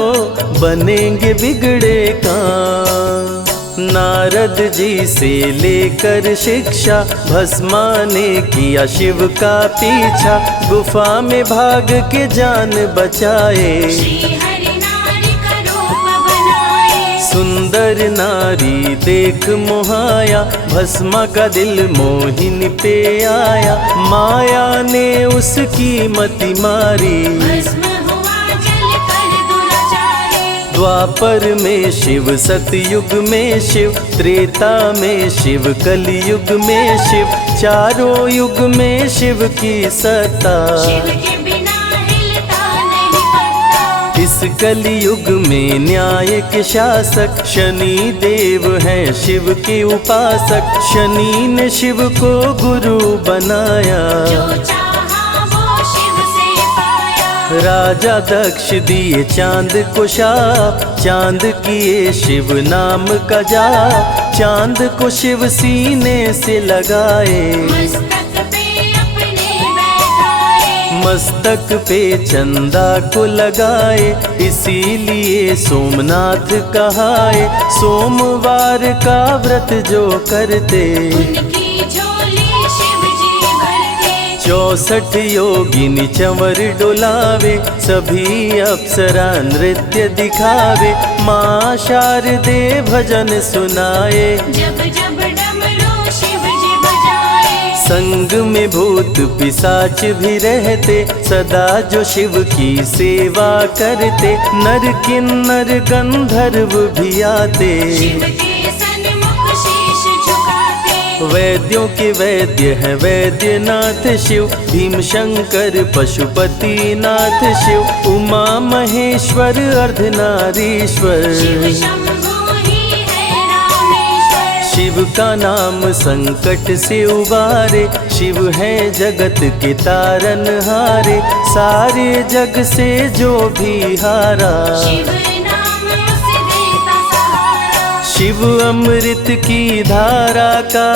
बनेंगे बिगड़े काम। नारद जी से लेकर शिक्षा, भस्मा ने किया शिव का पीछा, गुफा में भाग के जान बचाए। श्री हरि नारी का रूप बनाए, सुंदर नारी देख मोहाया, भस्मा का दिल मोहिनी पे आया, माया ने उसकी मति मारी। भस्म हुआ जल कर दुराचारी, द्वापर में शिव, सतयुग में शिव, त्रेता में शिव, कलयुग में शिव, चारों युग में शिव की सत्ता। शिव के बिना हिलता नहीं पत्ता, इस कलयुग में न्याय के शासक, शनि देव हैं शिव के उपासक, शनि ने शिव को गुरु बनाया। जो चाहा वो शिव से पाया, राजा दक्ष दिए चांद को शाप, चांद किए शिव नाम का जाप, चांद को शिव सीने से लगाए। मस्तक पे अपने बैठाए, मस्तक पे चंदा को लगाए, इसीलिए सोमनाथ कहाए। सोमवार का व्रत जो करते, उनकी झोली शिव जी भरते। 64 योगिनी चंवर डुलावे, सभी अप्सरा नृत्य दिखावे। माँ शारदे भजन सुनाए, जब जब डमरू शिव जी बजाए। संग में भूत पिशाच भी रहते, सदा जो शिव की सेवा करते। नर किन्नर गंधर्व भी आते, शिव के सन्मुख शीश झुकाते। वैद्यों के वैद्य है वैद्यनाथ शिव। भीम शंकर पशुपति नाथ शिव। उमा महेश्वर अर्धनारीश्वर, शिव शंभु ही है रामेश्वर। शिव का नाम संकट से उबारे, शिव है जगत के तारनहारे। सारे जग से जो भी हारा, शिव नाम उसे देता सहारा। शिव अमृत की धारा का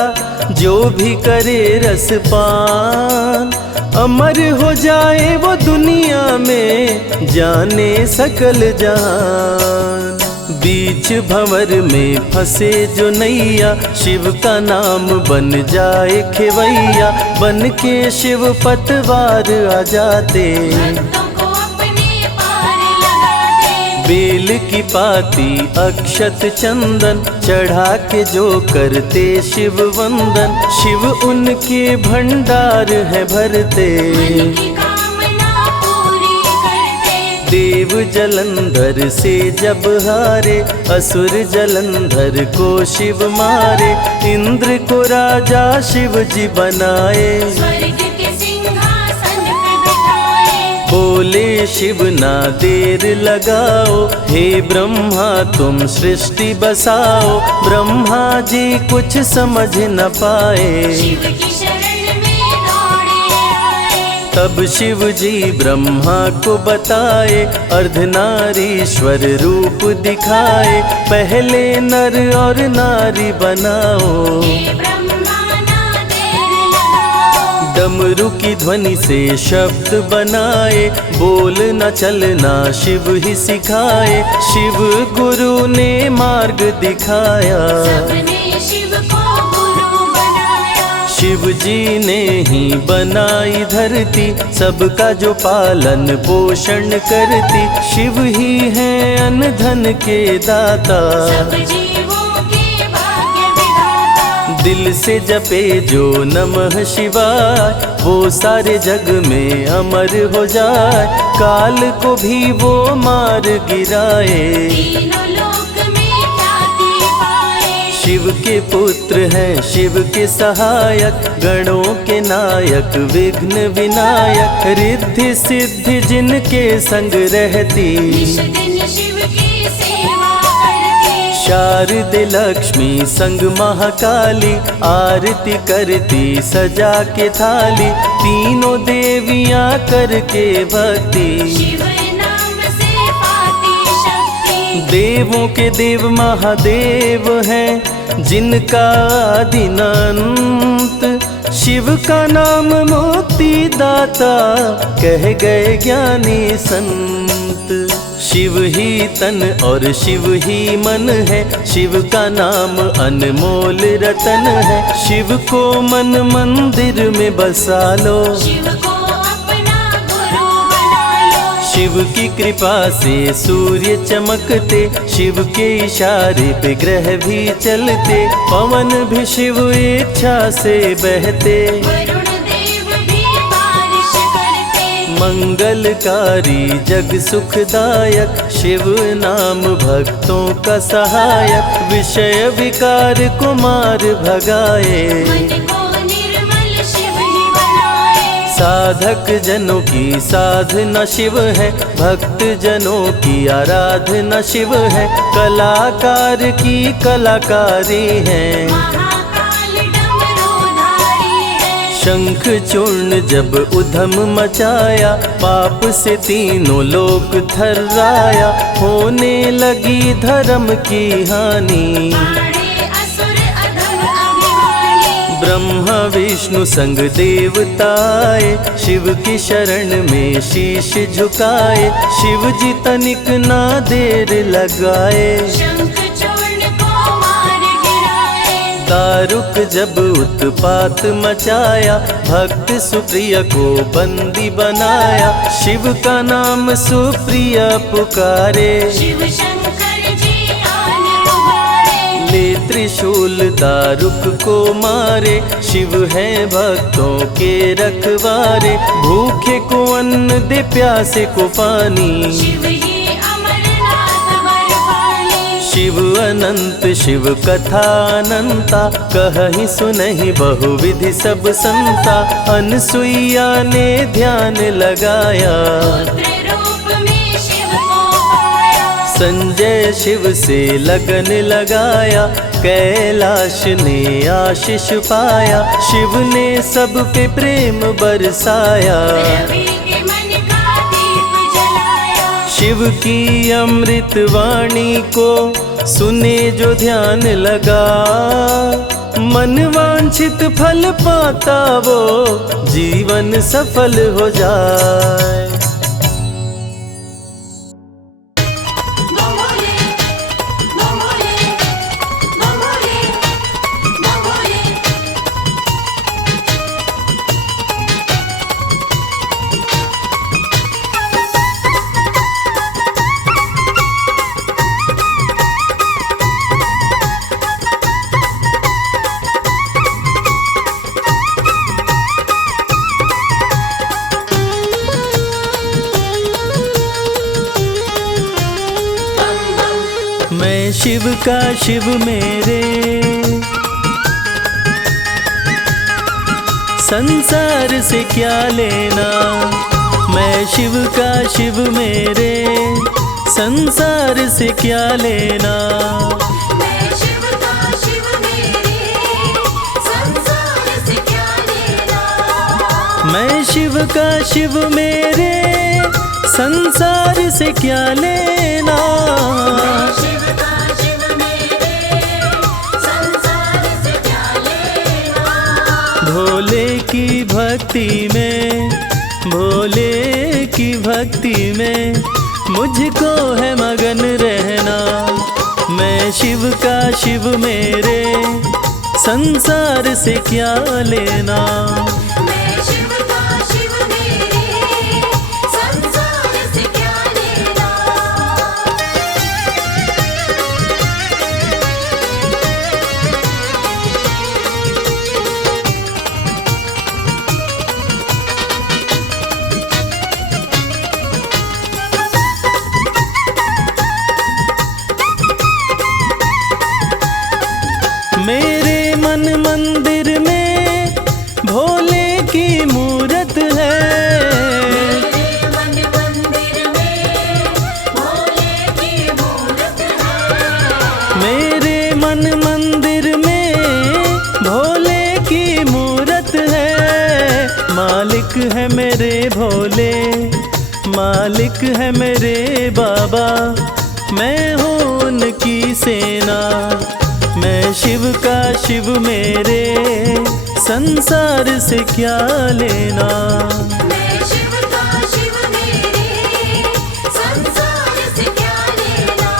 जो भी करे रसपान, अमर हो जाए वो दुनिया में जाने सकल जहान। बीच भंवर में फंसे जो नैया, शिव का नाम बन जाए खेवैया। बन के शिव पतवार आ जाते, भक्तों को अपने पार लगाते। बेल की पाती अक्षत चंदन चढ़ा के जो करते शिव वंदन। शिव उनके भंडार है भरते, मन की कामना पूरी करते। देव जलंधर से जब हारे, असुर जलंधर को शिव मारे। इंद्र को राजा शिव जी बनाए, स्वर्ग के सिंहासन पे बिठाए। बोले शिव ना देर लगाओ, हे ब्रह्मा तुम सृष्टि बसाओ। ब्रह्मा जी कुछ समझ न पाए, शिव की शरण में दौड़े आए। तब शिव जी ब्रह्मा को बताए, अर्धनारीश्वर रूप दिखाए। पहले नर और नारी बनाओ, हे ब्रह्मा ना देर लगाओ। डमरू की ध्वनि से शब्द बनाए। बोलना चलना शिव ही सिखाए, शिव गुरु ने मार्ग दिखाया। सबने शिव को गुरु बनाया। शिव जी ने ही बनाई धरती, सबका जो पालन पोषण करती। शिव ही है अन्न धन के दाता, सब जीवों के भाग्य विधाता। दिल से जपे जो नमः शिवाय, वो सारे जग में अमर हो जाए। काल को भी वो मार गिराए, तीनों लोक में ख्याति पाए। शिव के पुत्र हैं शिव के सहायक। गणों के नायक विघ्न विनायक। रिद्धि सिद्धि जिनके संग रहती, निश दिन शिव की सेवा करते। शारदे लक्ष्मी संग महाकाली। आरती करती सजा के थाली, तीनों देवियां करके भक्ति। शिव नाम से पाती शक्ति। देवों के देव महादेव हैं, जिनका आदिनांत। शिव का नाम मुक्ति दाता, कह गए ज्ञानी संत। शिव ही तन और शिव ही मन है, शिव का नाम अनमोल रतन है। शिव को मन मंदिर में बसा लो, शिव को अपना गुरु बना लो। शिव की कृपा से सूर्य चमकते, शिव के इशारे पे ग्रह भी चलते। पवन भी शिव इच्छा से बहते, वरुण देव भी बारिश करते। मंगलकारी जग सुखदायक। शिव नाम भक्तों का सहायक, विषय विकार को मार भगाए। मन को निर्मल शिव ही बनाए। साधक जनों की साधना शिव है, भक्त जनों की आराधना शिव है। कलाकार की कलाकारी है, महाकाल डमरूधारी है। शंख चूर्ण जब उधम मचाया, पाप से तीनों लोक थर्राया। होने लगी धर्म की हानि, मारे असुर अधम अभिमानी। ब्रह्मा विष्णु संग देवताए, शिव की शरण में शीश झुकाए। शिव जी तनिक ना देर लगाए, शंख चूर्ण को मार गिराए। दारुक जब उत्पात मचाया, भक्त सुप्रिया को बंदी बनाया। शिव का नाम सुप्रिया पुकारे, शिव शंकर जी आन उबारे। ले त्रिशूल दारुक को मारे। शिव है भक्तों के रखवारे, भूखे को अन्न दे प्यासे को पानी। शिव ही अमरनाथ बरपाली। शिव अनंत शिव कथा अनंता, कहहि सुनहि बहुविधि सब संता। अनसुईया ने ध्यान लगाया, पुत्र रूप में शिव को पाया। संजय शिव से लगन लगाया। कैलाश ने आशीष पाया, शिव ने सब पे प्रेम बरसाया। रवि के मन का दीप जलाया। शिव की अमृत वाणी को सुने जो ध्यान लगा, मन वांछित फल पाता वो जीवन सफल हो जाए। बंगोले बंगोले बंगोले बंगोले। मैं शिव का शिव मेरे, संसार से क्या लेना। मैं शिव का शिव मेरे, संसार से क्या लेना। मैं शिव का शिव मेरे, संसार से क्या लेना। मैं शिव का शिव मेरे, संसार से क्या लेना। शिव का शिव मेरे, संसार से क्या लेना। भोले की भक्ति में, भोले की भक्ति में मुझको है मगन रहना। मैं शिव का शिव मेरे, संसार से क्या लेना। मैं शिव का शिव मेरे, संसार से क्या लेना। मेरे मन मंदिर में भोले की मूरत है। मेरे मन मंदिर में भोले की मूरत है। मेरे मन मंदिर में भोले की मूरत है। मालिक है मेरे भोले, मालिक है मेरे बाबा। मैं हूँ उनकी सेना। मैं शिव का शिव मेरे, संसार से क्या लेना। मैं शिव का शिव मेरे, संसार से क्या लेना।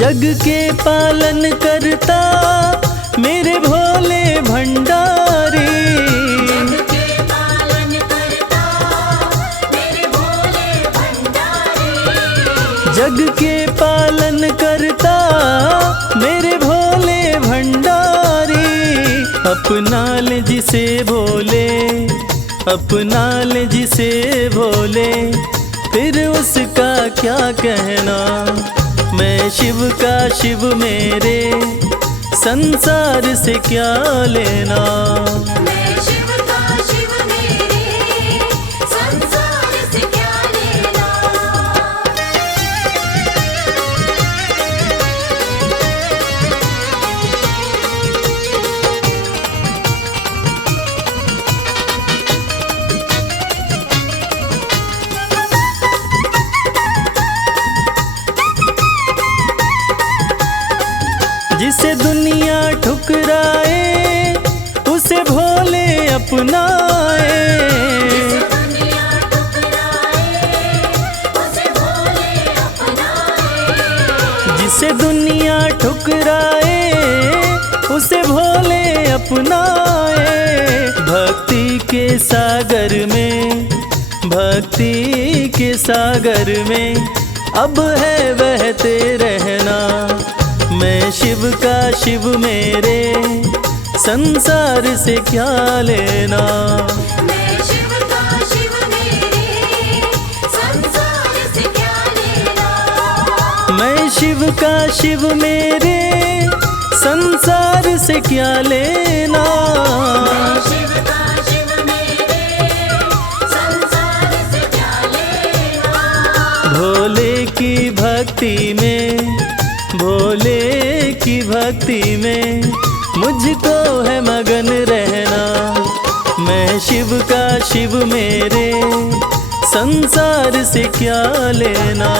जग के पालन करता मेरे भोले भंडारी। जग के पालन करता मेरे भोले भंडारी। जग के पालन करता मेरे भोले भंडारी। अपना ले जिसे भोले, अपना ले जिसे भोले, फिर उसका क्या कहना। मैं शिव का शिव मेरे, संसार से क्या लेना। मैं शिव का शिव मेरे, संसार से क्या लेना। अपनाए। जिसे दुनिया ठुकराए उसे भोले अपनाए। भक्ति के सागर में, भक्ति के सागर में अब है बहते रहना। मैं शिव का शिव मेरे संसार से क्या लेना। मैं शिव का शिव मेरे संसार से क्या लेना। मैं शिव का शिव मेरे संसार से क्या लेना। मैं शिव का शिव मेरे संसार से क्या लेना। भोले की भक्ति में, भोले की भक्ति में मुझको है मगन रहना। मैं शिव का शिव मेरे संसार से क्या लेना।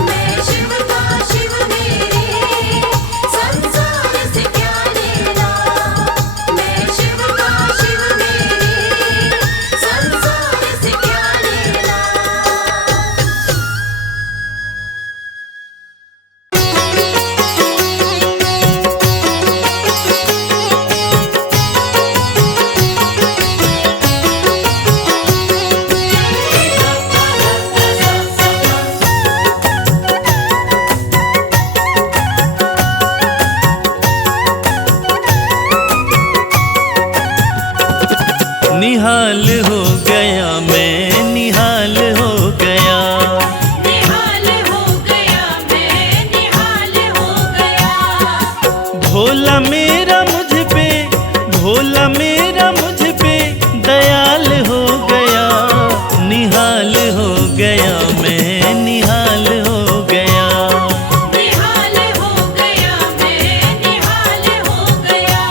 मैं शिव का शिव मेरे संसार से क्या लेना। मैं शिव का शिव मेरे संसार से क्या लेना। निहाल हो गया मैं, निहाल हो गया। निहाल हो गया मैं, निहाल हो गया। भोला मेरा मुझ पे, भोला मेरा मुझ पे दयाल हो गया। निहाल हो गया मैं, निहाल हो गया। निहाल हो गया मैं, निहाल हो गया।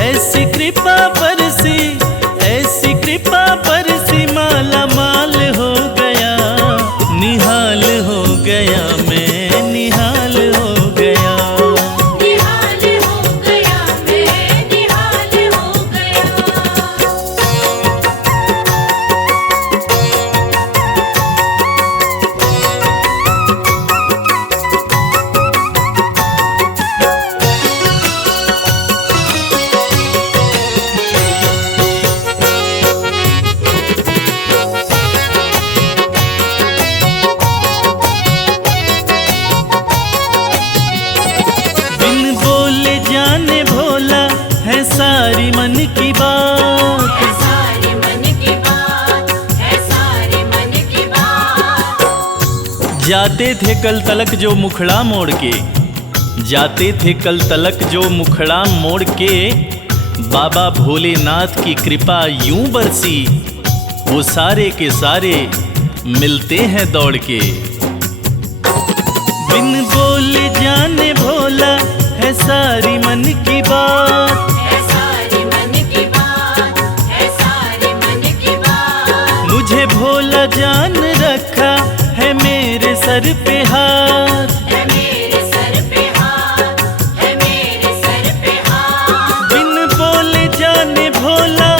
ऐसी कृपा बरसी, ऐसी कृपा बरसी माला माल हो गया। निहाल हो गया मैं, निहाल हो गया। निहाल हो गया मैं, निहाल हो गया। बिन बोले जाने भोला है सारी मन की बात। है सारी मन की बात, है सारी मन की बात। जाते थे कल तलक जो मुखड़ा मोड़ के, जाते थे कल तलक जो मुखड़ा मोड़ के। बाबा भोलेनाथ की कृपा यूं बरसी, वो सारे के सारे मिलते हैं दौड़ के। बिन बोले जाने भोला है सारी मन की बात। है सारी मन की बात, है सारी मन की बात। मुझे भोला जान रखा है मेरे सर पे हाथ। है मेरे सर पे हाथ, है मेरे सर पे हाथ। बिन बोले जाने भोला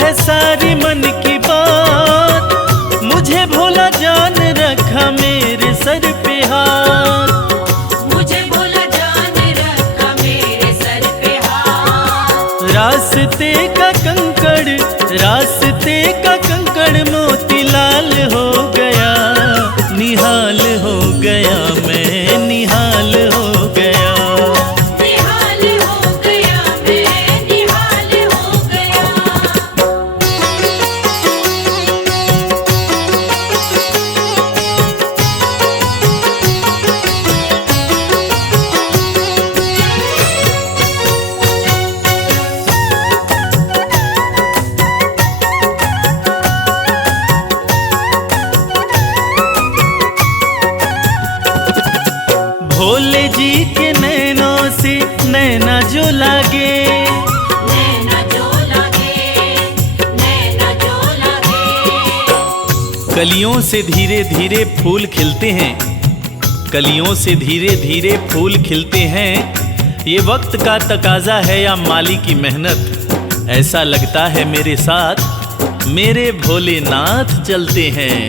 है सारी मन की बात। मुझे भोला जान रखा मेरे सर पे हाथ। मुझे भोला जान रखा मेरे सर पे हाथ। रास्ते का कंकड़, रास्ते का कंकड़ मोतीलाल हो गया। निहाल हो गया मैं, निहाल हो गया। निहाल हो गया मैं, निहाल हो गया। भोले जी के नैनों से नैना जो लागे। नैना जो लागे, नैना जो लागे। कलियों से धीरे धीरे फूल खिलते हैं, कलियों से धीरे धीरे फूल खिलते हैं। ये वक्त का तकाजा है या माली की मेहनत, ऐसा लगता है मेरे साथ मेरे भोलेनाथ चलते हैं।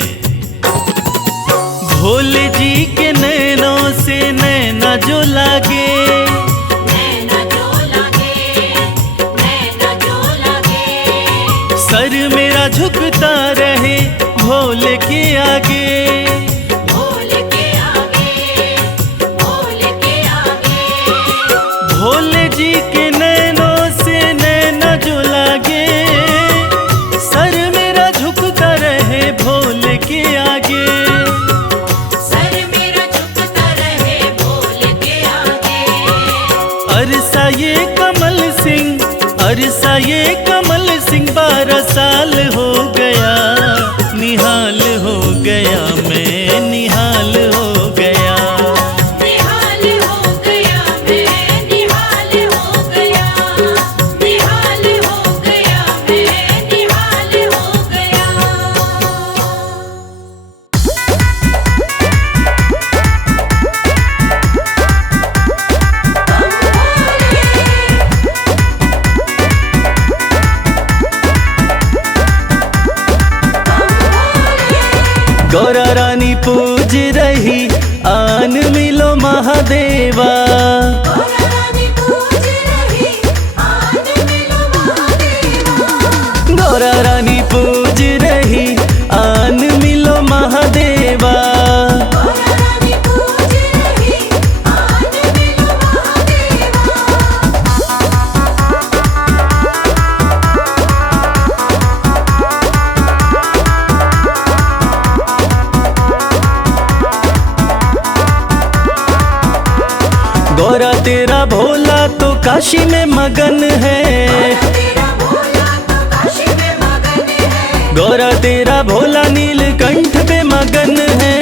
भोले जी के नैनों से नैना जो लागे, नैना जो लागे, नैना जो लागे। सर मेरा झुकता रहे भोले के आगे, भोले के आगे, भोले के आगे। भोले जी के नैनों से नैना जो लागे, सर मेरा झुकता रहे भोले के आगे। सर मेरा झुकता रहे भोले के आगे। अरसा ये कमल सिंह, अरसा ये कमल सिंह 12 साल हो गया, निहाल हो गया मैं, निहाल हो गया। निहाल हो गया मैं, निहाल हो गया। निहाल हो गया मैं, निहाल हो गया। गौरा रानी पूज रही आन मिलो महादेवा, गौरा रानी पूज रही आन मिलो महादेवा। गौरा रानी पूज रही आन मिलो महादेवा। गौरा रानी पूज रही आन मिलो महादेवा। गौरा तेरा भोला तो काशी में मगन है, तेरा भोला तो काशी में मगन है। गौरा तेरा भोला नीलकंठ पे मगन है।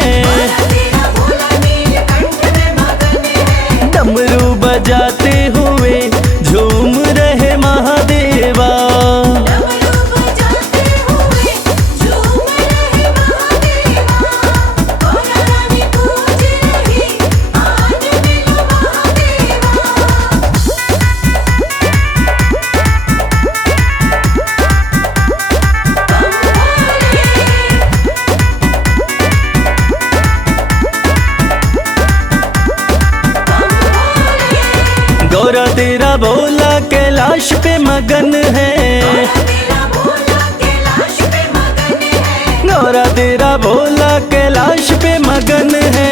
तेरा भोला नीलकंठ में मगन है। डमरू बजाते हुए झूम रहे महादेवा। डमरू बजाते हुए झूम रहे महादेवा। गौरा रानी पूज रही आन मिलो महादेवा। गौरा तेरा भोला कैलाश पे मगन है, तेरा भोला कैलाश पे मगन है। गौरा तेरा भोला कैलाश पे मगन है।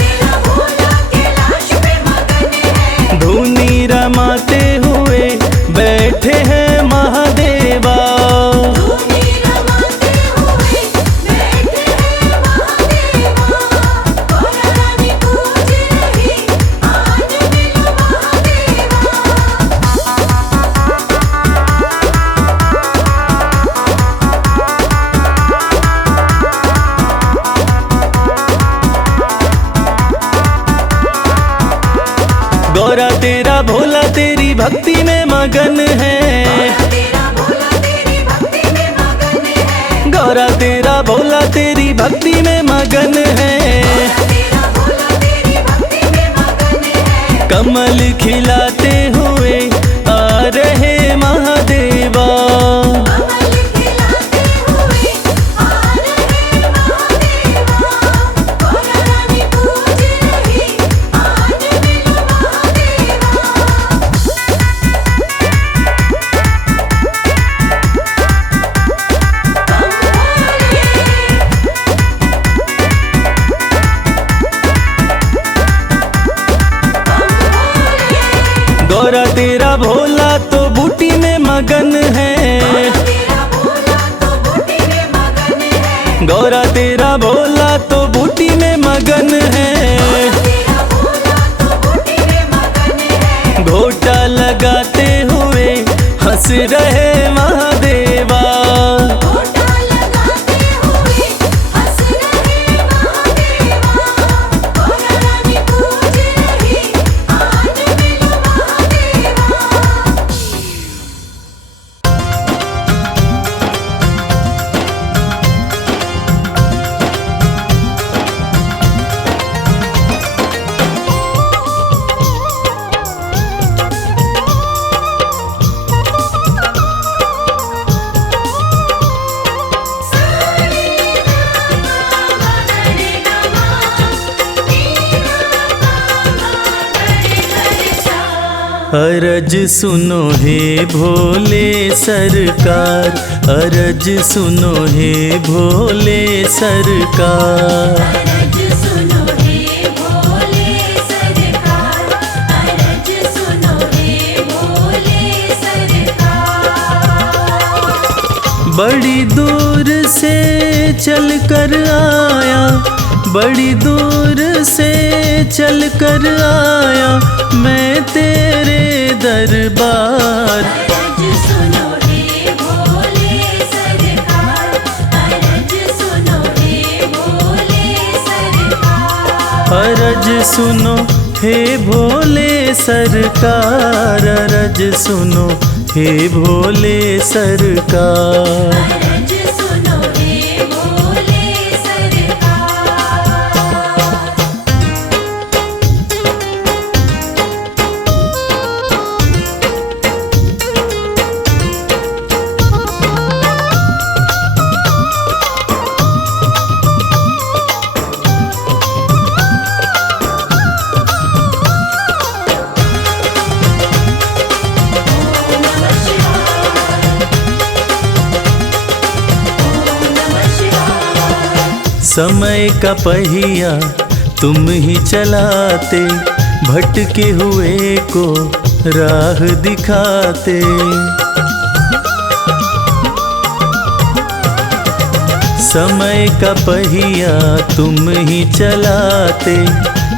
तेरा भोला कैलाश पे मगन है। धुनी रमाते हुए बैठे हैं महादेवा। धूनी रमाते हुए बैठे हैं महादेवा। गौरा रानी पूज रही आन मिलो महादेवा। गौरा तेरा भोला तेरी भक्ति में मगन है, तेरा भोला तेरी भक्ति में मगन है। गौरा तेरा भोला तेरी भक्ति में मगन है। तेरा भोला तेरी भक्ति में मगन है। कमल खिलाते हुए आ रहे महादेवा। कमल खिलाते हुए आ रहे महादेवा। गौरा रानी पूज रही आन मिलो महादेवा। गौरा तेरा भोला तो बूटी में मगन है, तेरा भोला तो बूटी में मगन है। गौरा तेरा भोला तो बूटी में मगन है। तेरा भोला तो बूटी में मगन है। घोटा लगाते हुए हंस रहे महादेवा। घोटा लगाते हुए हंस रहे महादेवा। गौरा रानी पूज रही आन मिलो महादेवा। अरज सुनो हे भोले सरकार, अरज सुनो हे भोले सरकार। अरज सुनो हे भोले सरकार, अरज सुनो हे भोले सरकार। बड़ी दूर से चल कर आया, बड़ी दूर से चल कर आया मैं तेरे दरबार। अरज सुनो हे भोले सरकार, अरज सुनो हे भोले सरकार। अरज सुनो हे भोले सरकार, अरज सुनो हे भोले सरकार। अरज सुनो हे भोले सरकार। समय का पहिया तुम ही चलाते, भटके हुए को राह दिखाते। समय का पहिया तुम ही चलाते,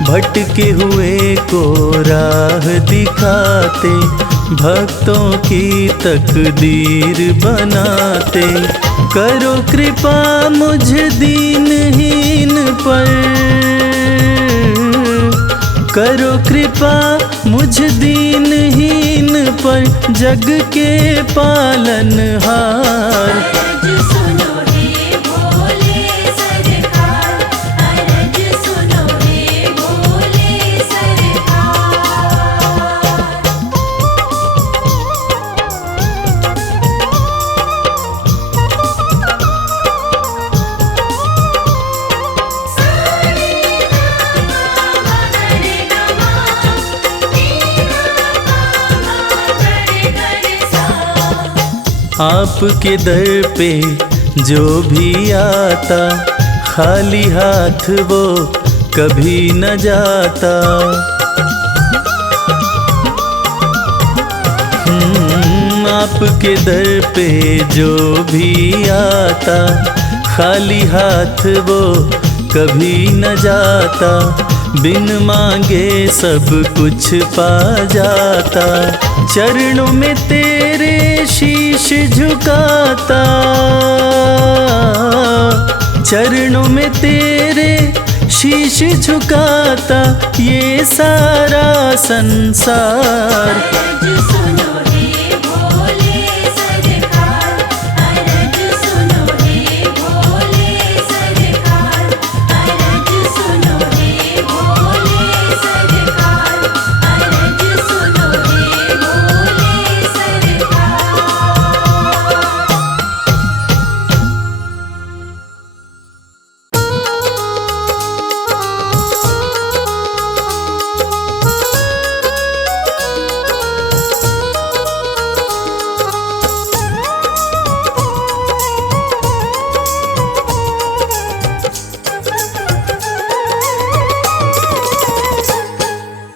भटके हुए को राह दिखाते। भक्तों की तकदीर बनाते, करो कृपा मुझ दीनहीन पर, करो कृपा मुझ दीनहीन पर, जग के पालनहार। अरज सुनो हे भोले सरकार, अरज सुनो हे भोले सरकार। आपके दर पे जो भी आता, खाली हाथ वो कभी न जाता। आपके दर पे जो भी आता, खाली हाथ वो कभी न जाता। बिन मांगे सब कुछ पा जाता, चरणों में तेरे शीश झुकाता, चरणों में तेरे शीश झुकाता ये सारा संसार। अरज सुनो हे भोले सरकार, अरज सुनो हे भोले सरकार, अरज सुनो हे भोले सरकार, अरज सुनो हे भोले सरकार।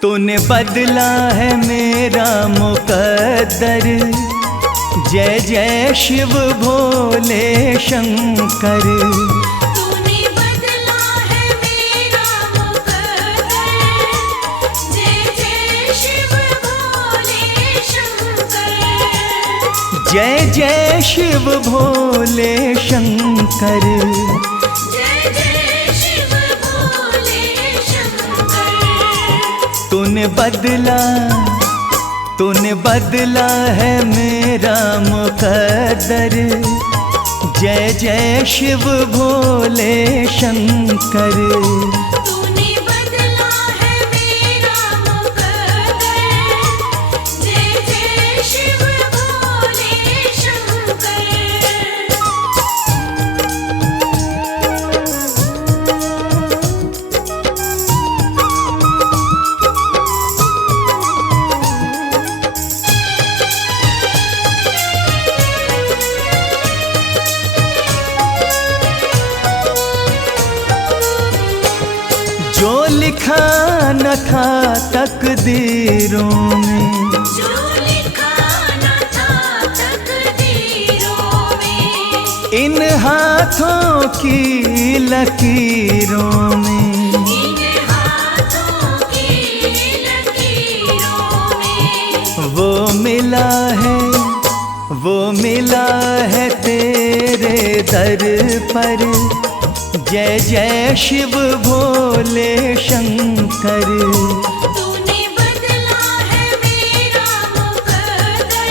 तूने बदला है मेरा मुकद्दर, जय जय शिव भोले शंकर। तूने बदला है मेरा मुकद्दर, जय जय शिव भोले शंकर। जय जय शिव भोले शंकर। जय जय शिव भोले शंकर। तूने बदला है मेरा मुकद्दर, जय जय शिव भोले शंकर। तूने बदला है मेरा मुकद्दर, जय जय शिव भोले शंकर। लिखा न था तकदीरों में, जो लिखा न था तकदीरों में, इन हाथों की लकीरों में, इन हाथों की लकीरों में, वो मिला है, वो मिला है तेरे दर पर। जय जय शिव भोले शंकर। तूने बदला है मेरा मुकद्दर,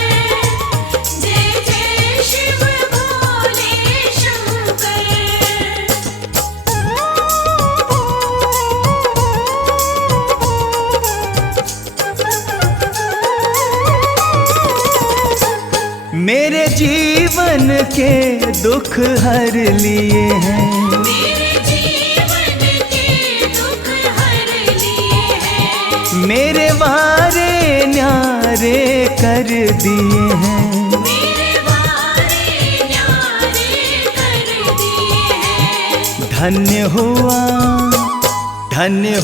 जय जय शिव भोले शंकर। मेरे जीवन के दुख हर लिए हैं, मेरे जीवन के दुख हर लिए हैं, मेरे वारे न्यारे कर दिए हैं। मेरे वारे न्यारे कर दिए हैं। धन्य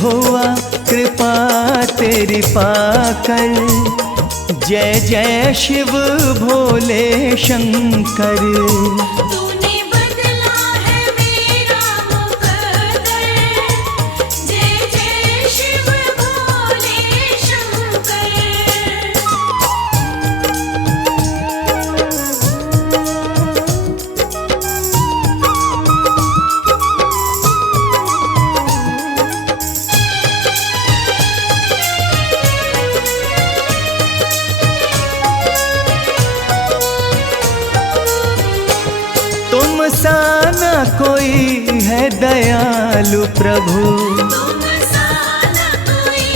हुआ कृपा तेरी पाकर। जय जय शिव भोले शंकर। तूने बदला है मेरा मुकद्दर, जय जय शिव भोले शंकर। तुम सा न कोई है दयालु प्रभु, तुम सा न कोई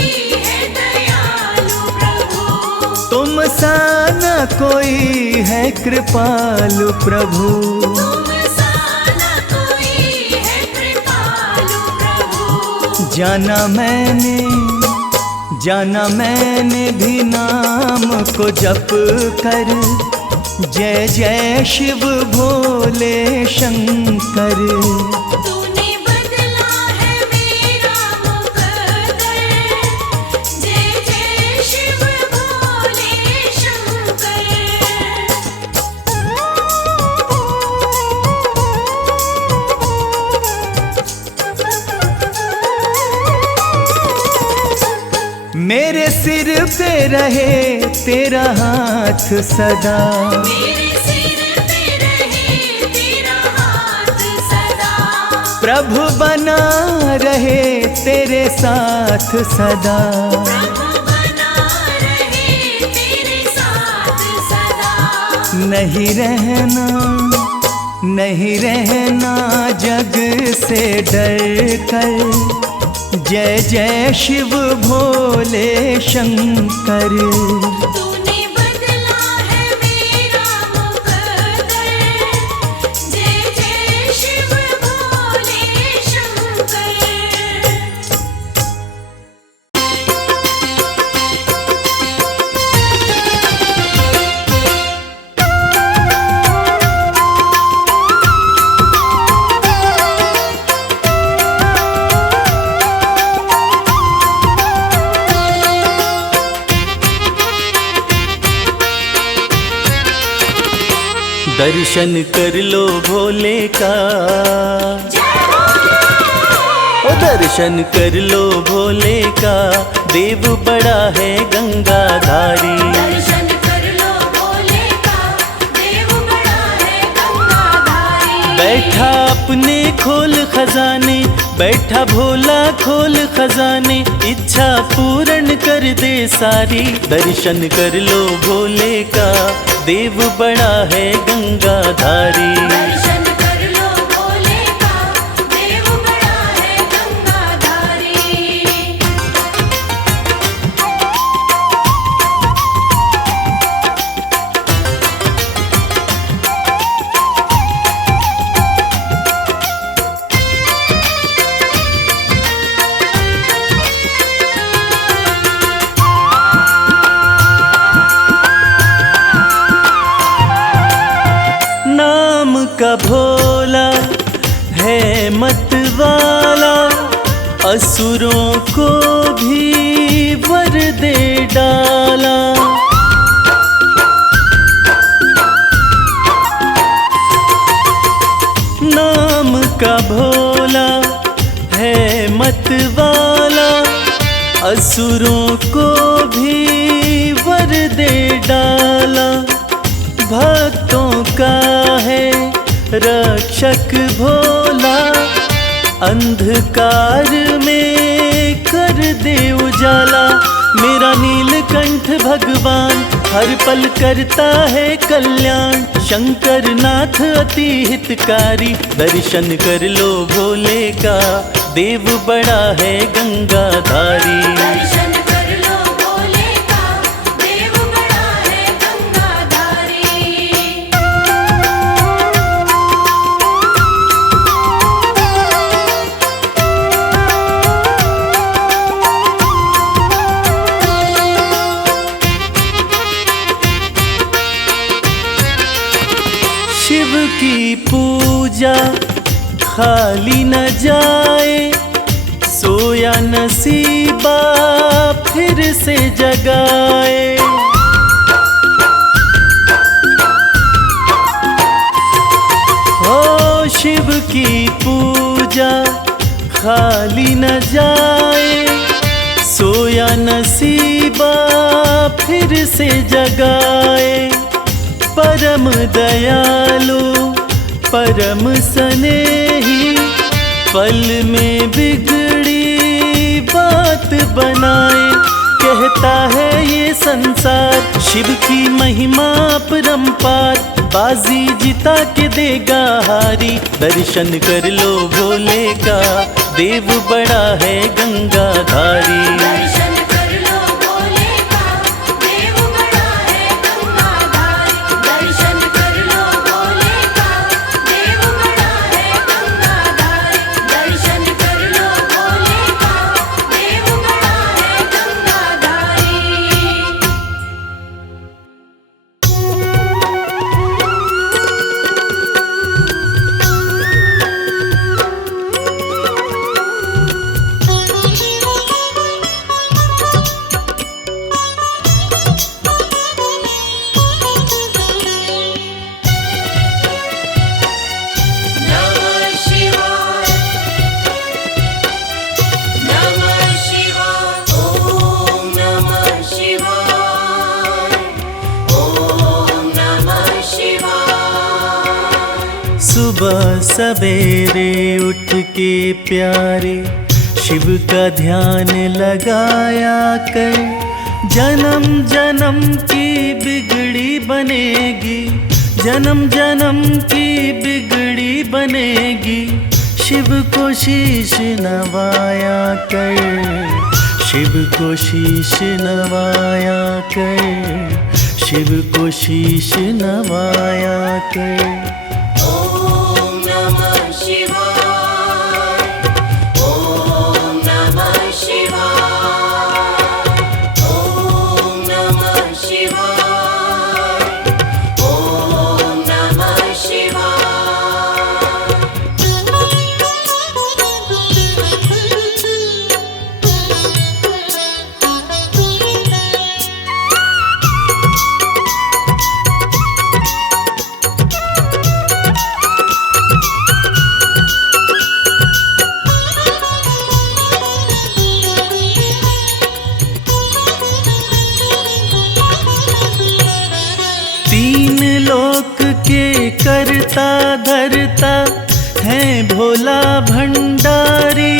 है दयालु प्रभु, तुम सा न कोई है कृपालु प्रभु। तुम सा न कोई है कृपालु प्रभु। जाना मैंने भी नाम को जप कर। जय जय शिव भोले शंकर। तूने बदला है मेरा मुकद्दर, जय जय शिव भोले शंकर। मेरे सिर पे रहे तेरा हाथ सदा, मेरे सिर पे रहे तेरा हाथ सदा, प्रभु बना रहे तेरे साथ सदा। प्रभु बना रहे तेरे साथ सदा। नहीं रहना जग से डर कर। जय जय शिव भोले शंकर। तूने बदला है मेरा मुकद्दर, जय जय शिव भोले शंकर। दर्शन कर लो भोले का, ओ दर्शन कर लो भोले का, देव बड़ा है गंगाधारी। दर्शन कर लो भोले का, देव बड़ा है गंगाधारी। बैठा अपने खोल खजाने, बैठा भोला खोल खजाने, इच्छा पूर्ण कर दे सारी। दर्शन कर लो भोले का, देव बड़ा है गंगाधारी। दर्शन कर लो भोले का, देव बड़ा है गंगाधारी। नाम का भोला असुरों को भी वर दे डाला। नाम का भोला है मत वाला, असुरों को भी वर दे डाला। भक्तों का है रक्षक भोला, अंधकार में कर दे उजाला। मेरा नीलकंठ भगवान हर पल करता है कल्याण। शंकर नाथ अति हितकारी, दर्शन कर लो भोले का, देव बड़ा है गंगाधारी। दर्शन कर लो भोले का, देव बड़ा है गंगाधारी। शिव की पूजा खाली न जाए, सोया नसीबा फिर से जगाए। हो शिव की पूजा खाली न जाए, सोया नसीबा फिर से जगाए। परम दयालु परम स्नेही, पल में बिगड़ी बात बनाए। कहता है ये संसार शिव की महिमा परम्पार, बाजी जिता के देगा हारी। दर्शन कर लो भोले का, देव बड़ा है गंगाधारी। दर्शन कर लो भोले का, देव बड़ा है गंगाधारी। दर्शन कर लो भोले का, देव बड़ा है गंगाधारी। दर्शन कर लो भोले का, देव बड़ा है गंगाधारी। नमः शिवाय, नमः शिवाय, ओम नमः शिवाय, ओम नमः शिवाय। सुबह सवेरे उठ के प्यारे शिव का ध्यान लगाया कर, जन्म जन्म की बिगड़ी बनेगी, जन्म जन्म की बिगड़ी बनेगी। शिव को शीश नवाया कर, शिव को शीश नवाया कर, शिव को शीश नवाया कर। ओम नमः शिवाय, ओम नमः शिवाय, ओम नमः शिवाय, ओम नमः शिवाय। तीन लोक के करता धरता है भोला भंडारी,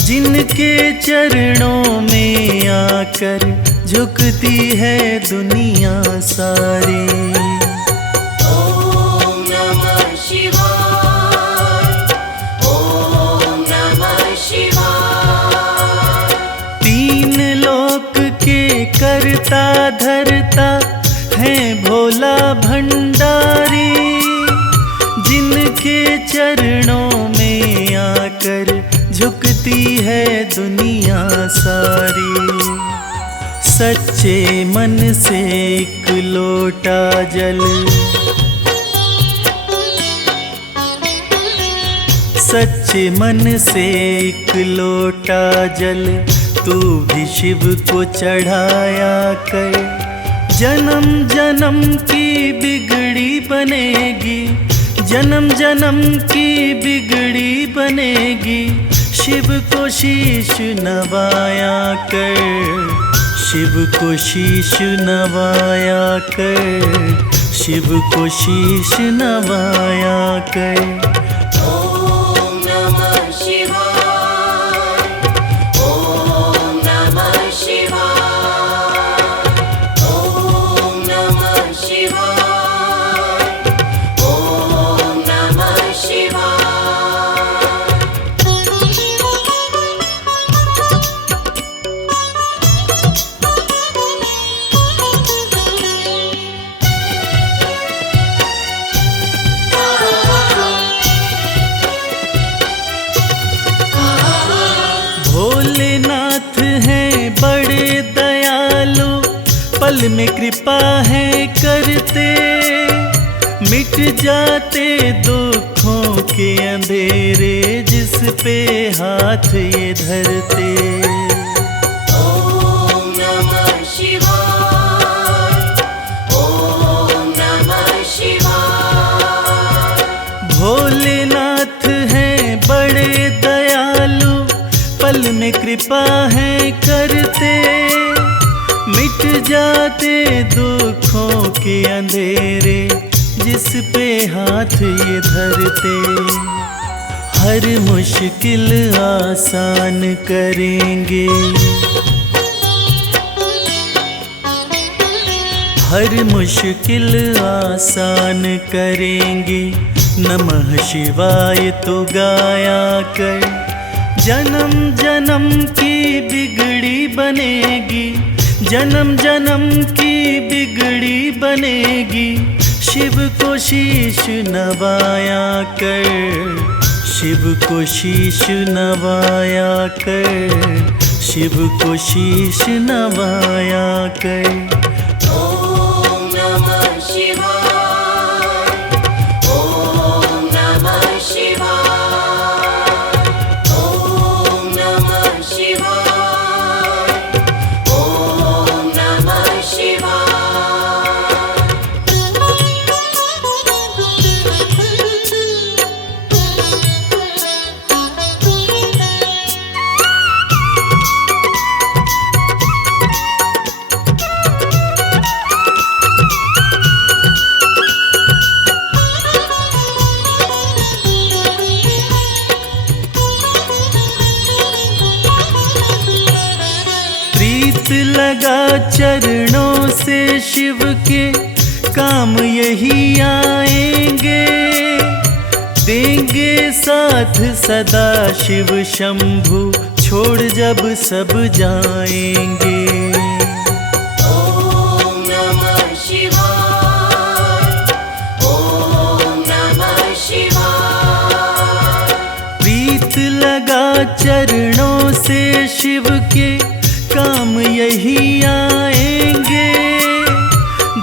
जिनके चरणों में आकर झुकती है दुनिया सारी। ओम नमः शिवाय, ओम नमः शिवाय। तीन लोक के करता धरता है भोला भंडारी, जिनके चरणों में आकर झुकती है दुनिया सारी। सच्चे मन से एक लोटा जल, सच्चे मन से एक लोटा जल तू भी शिव को चढ़ाया कर। जन्म जन्म की बिगड़ी बनेगी, जन्म जन्म की बिगड़ी बनेगी। शिव को शीश नवाया कर, शिव को शीश नवाया कर, शिव को शीश नवाया कर। ओम नमः शिवाय, ओम नमः शिवाय, ओम नमः शिवाय, ओम नमः शिवाय। भोलेनाथ हैं बड़े दयालु, पल में कृपा है करते। मिट जाते दुखों के अंधेरे, जिस पे हाथ ये धरते। ओम नमः शिवाय, ओम नमः शिवाय। भोलेनाथ हैं बड़े दयालु, पल में कृपा है करते। मिट जाते दुखों के अंधेरे, जिस पे हाथ ये धरते। हर मुश्किल आसान करेंगे, हर मुश्किल आसान करेंगे। नमः शिवाय तो गाया कर। जन्म जन्म की बिगड़ी बनेगी, जन्म जन्म की बिगड़ी बनेगी। शिव को शीश नवाया कर, शिव को शीश नवाया कर, शिव को शीश नवाया कर। ओम नमः शिवाय, ओम नमः शिवाय, ओम नमः शिवाय, ओम नमः शिवाय। प्रीत लगा चरणों से शिव के, काम यही आएंगे। देंगे साथ सदा शिव शंभु, छोड़ जब सब जाएंगे। ओम नमः शिवाय, ओम नमः शिवाय। प्रीत लगा चरणों से शिव के, काम यही आएंगे।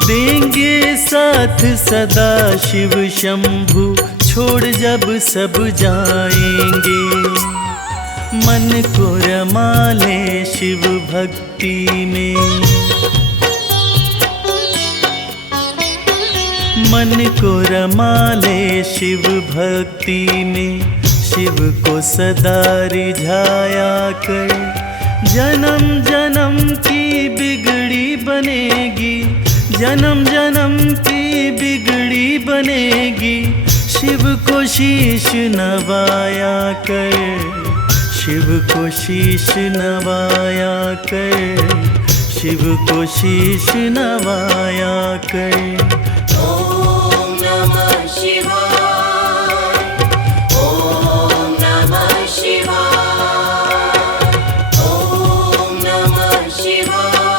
देंगे साथ सदा शिव शंभु, छोड़ जब सब जाएंगे। मन को रमा ले शिव भक्ति में, मन को रमा ले शिव भक्ति में। शिव को सदा रिझाया कर। जन्म जन्म की बिगड़ी बनेगी, जन्म जन्म की बिगड़ी बनेगी। शिव को शीश नवाया कर, शिव को शीश नवाया कर, शिव को शीश नवाया कर। ओम नमः शिवाय, ओम नमः शिवाय, ओम नमः शिवाय,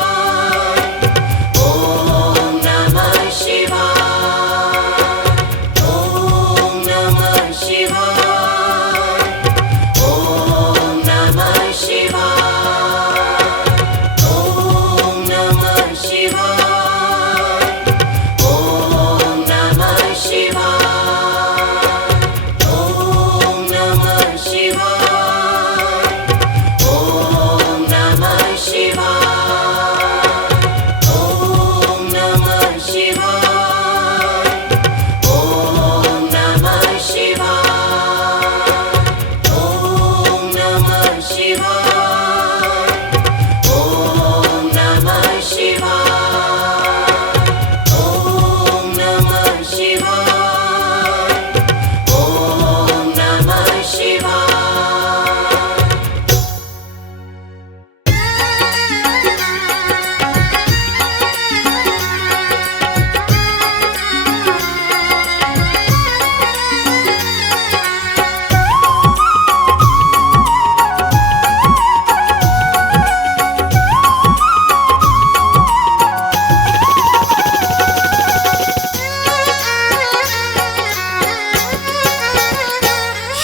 ओम नमः शिवाय, ओम नमः शिवाय, ओम नमः शिवाय, ओम नमः शिवाय, ओम नमः शिवाय।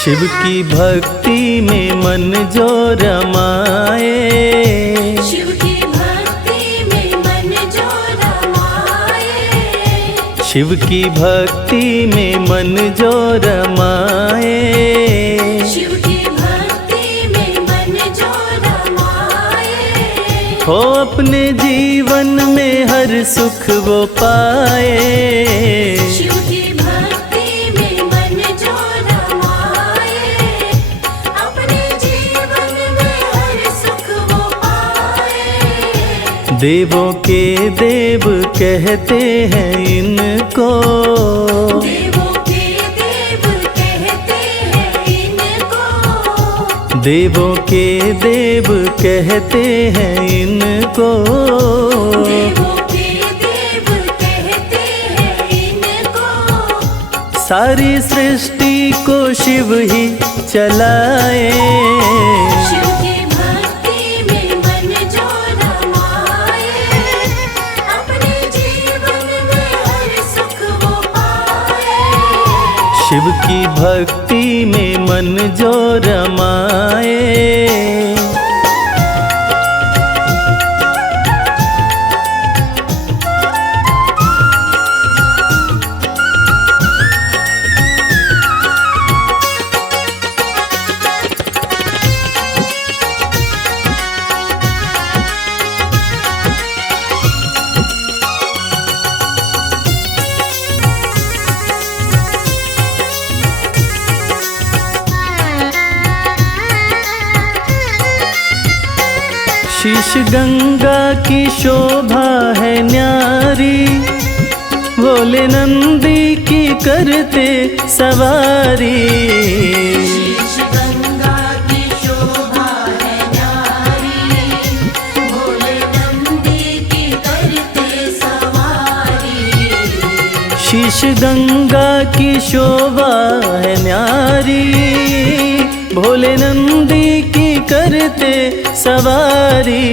शिव की भक्ति में मन जो रमाए, शिव की भक्ति में मन जो रमाए, शिव की भक्ति में मन जो रमाए, शिव की भक्ति में मन जो रमाए, हो अपने जीवन में हर सुख वो पाए। शिव की भक्ति में मन जो रमाए, अपने जीवन में हर सुख वो पाए। देवों के देव कहते हैं इनको, देवों के देव कहते हैं इनको, देवों के देव कहते हैं इनको, देवों के देव कहते हैं इनको, सारी सृष्टि को शिव ही चलाए। शिव की भक्ति में मन जो रमाए, अपने जीवन में हर सुख वो पाए। शिव की भक्ति में मन जो रमाए। शीश गंगा की शोभा है न्यारी, भोले नंदी की करते सवारी। शीश गंगा की शोभा है न्यारी, भोले नंदी की करते सवारी। शीश गंगा की शोभा है न्यारी, भोले नंदी की करते सवारी।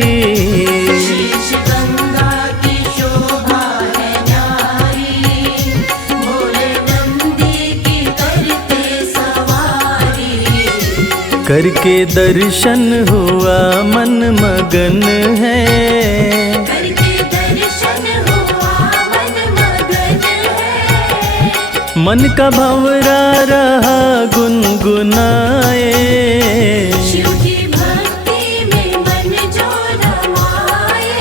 शीश गंगा की शोभा है न्यारी, भोले नंदी की करते सवारी। करके दर्शन हुआ मन मगन है, करके दर्शन हुआ मन मगन है। मन का भंवरा रहा गुनगुनाए। शिव की भक्ति में मन जो रमाए,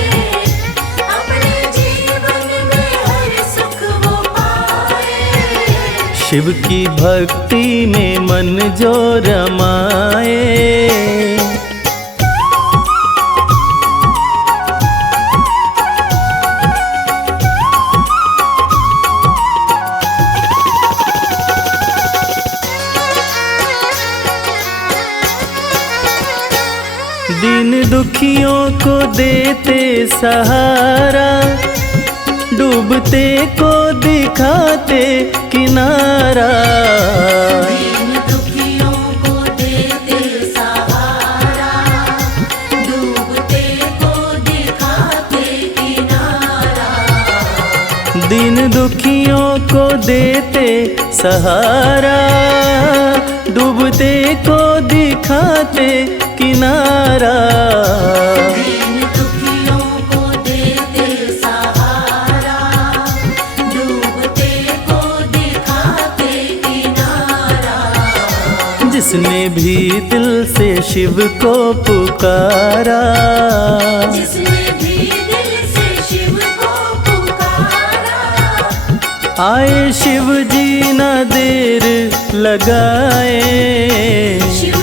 अपने जीवन में हर सुख वो पाए। शिव की भक्ति में मन जो रमाए। दीन दुखियों को देते सहारा, डूबते को दिखाते किनारा। दीन दुखियों को देते सहारा, डूबते को दिखाते किनारा। दीन दुखियों को देते सहारा, डूबते को दिखाते किनारा। दीन दुखियों को देते सहारा, डूबते को दिखाते किनारा। जिसने भी दिल से शिव को पुकारा, जिसने भी दिल से शिव को पुकारा, आए शिव जी ना देर लगाए। शिव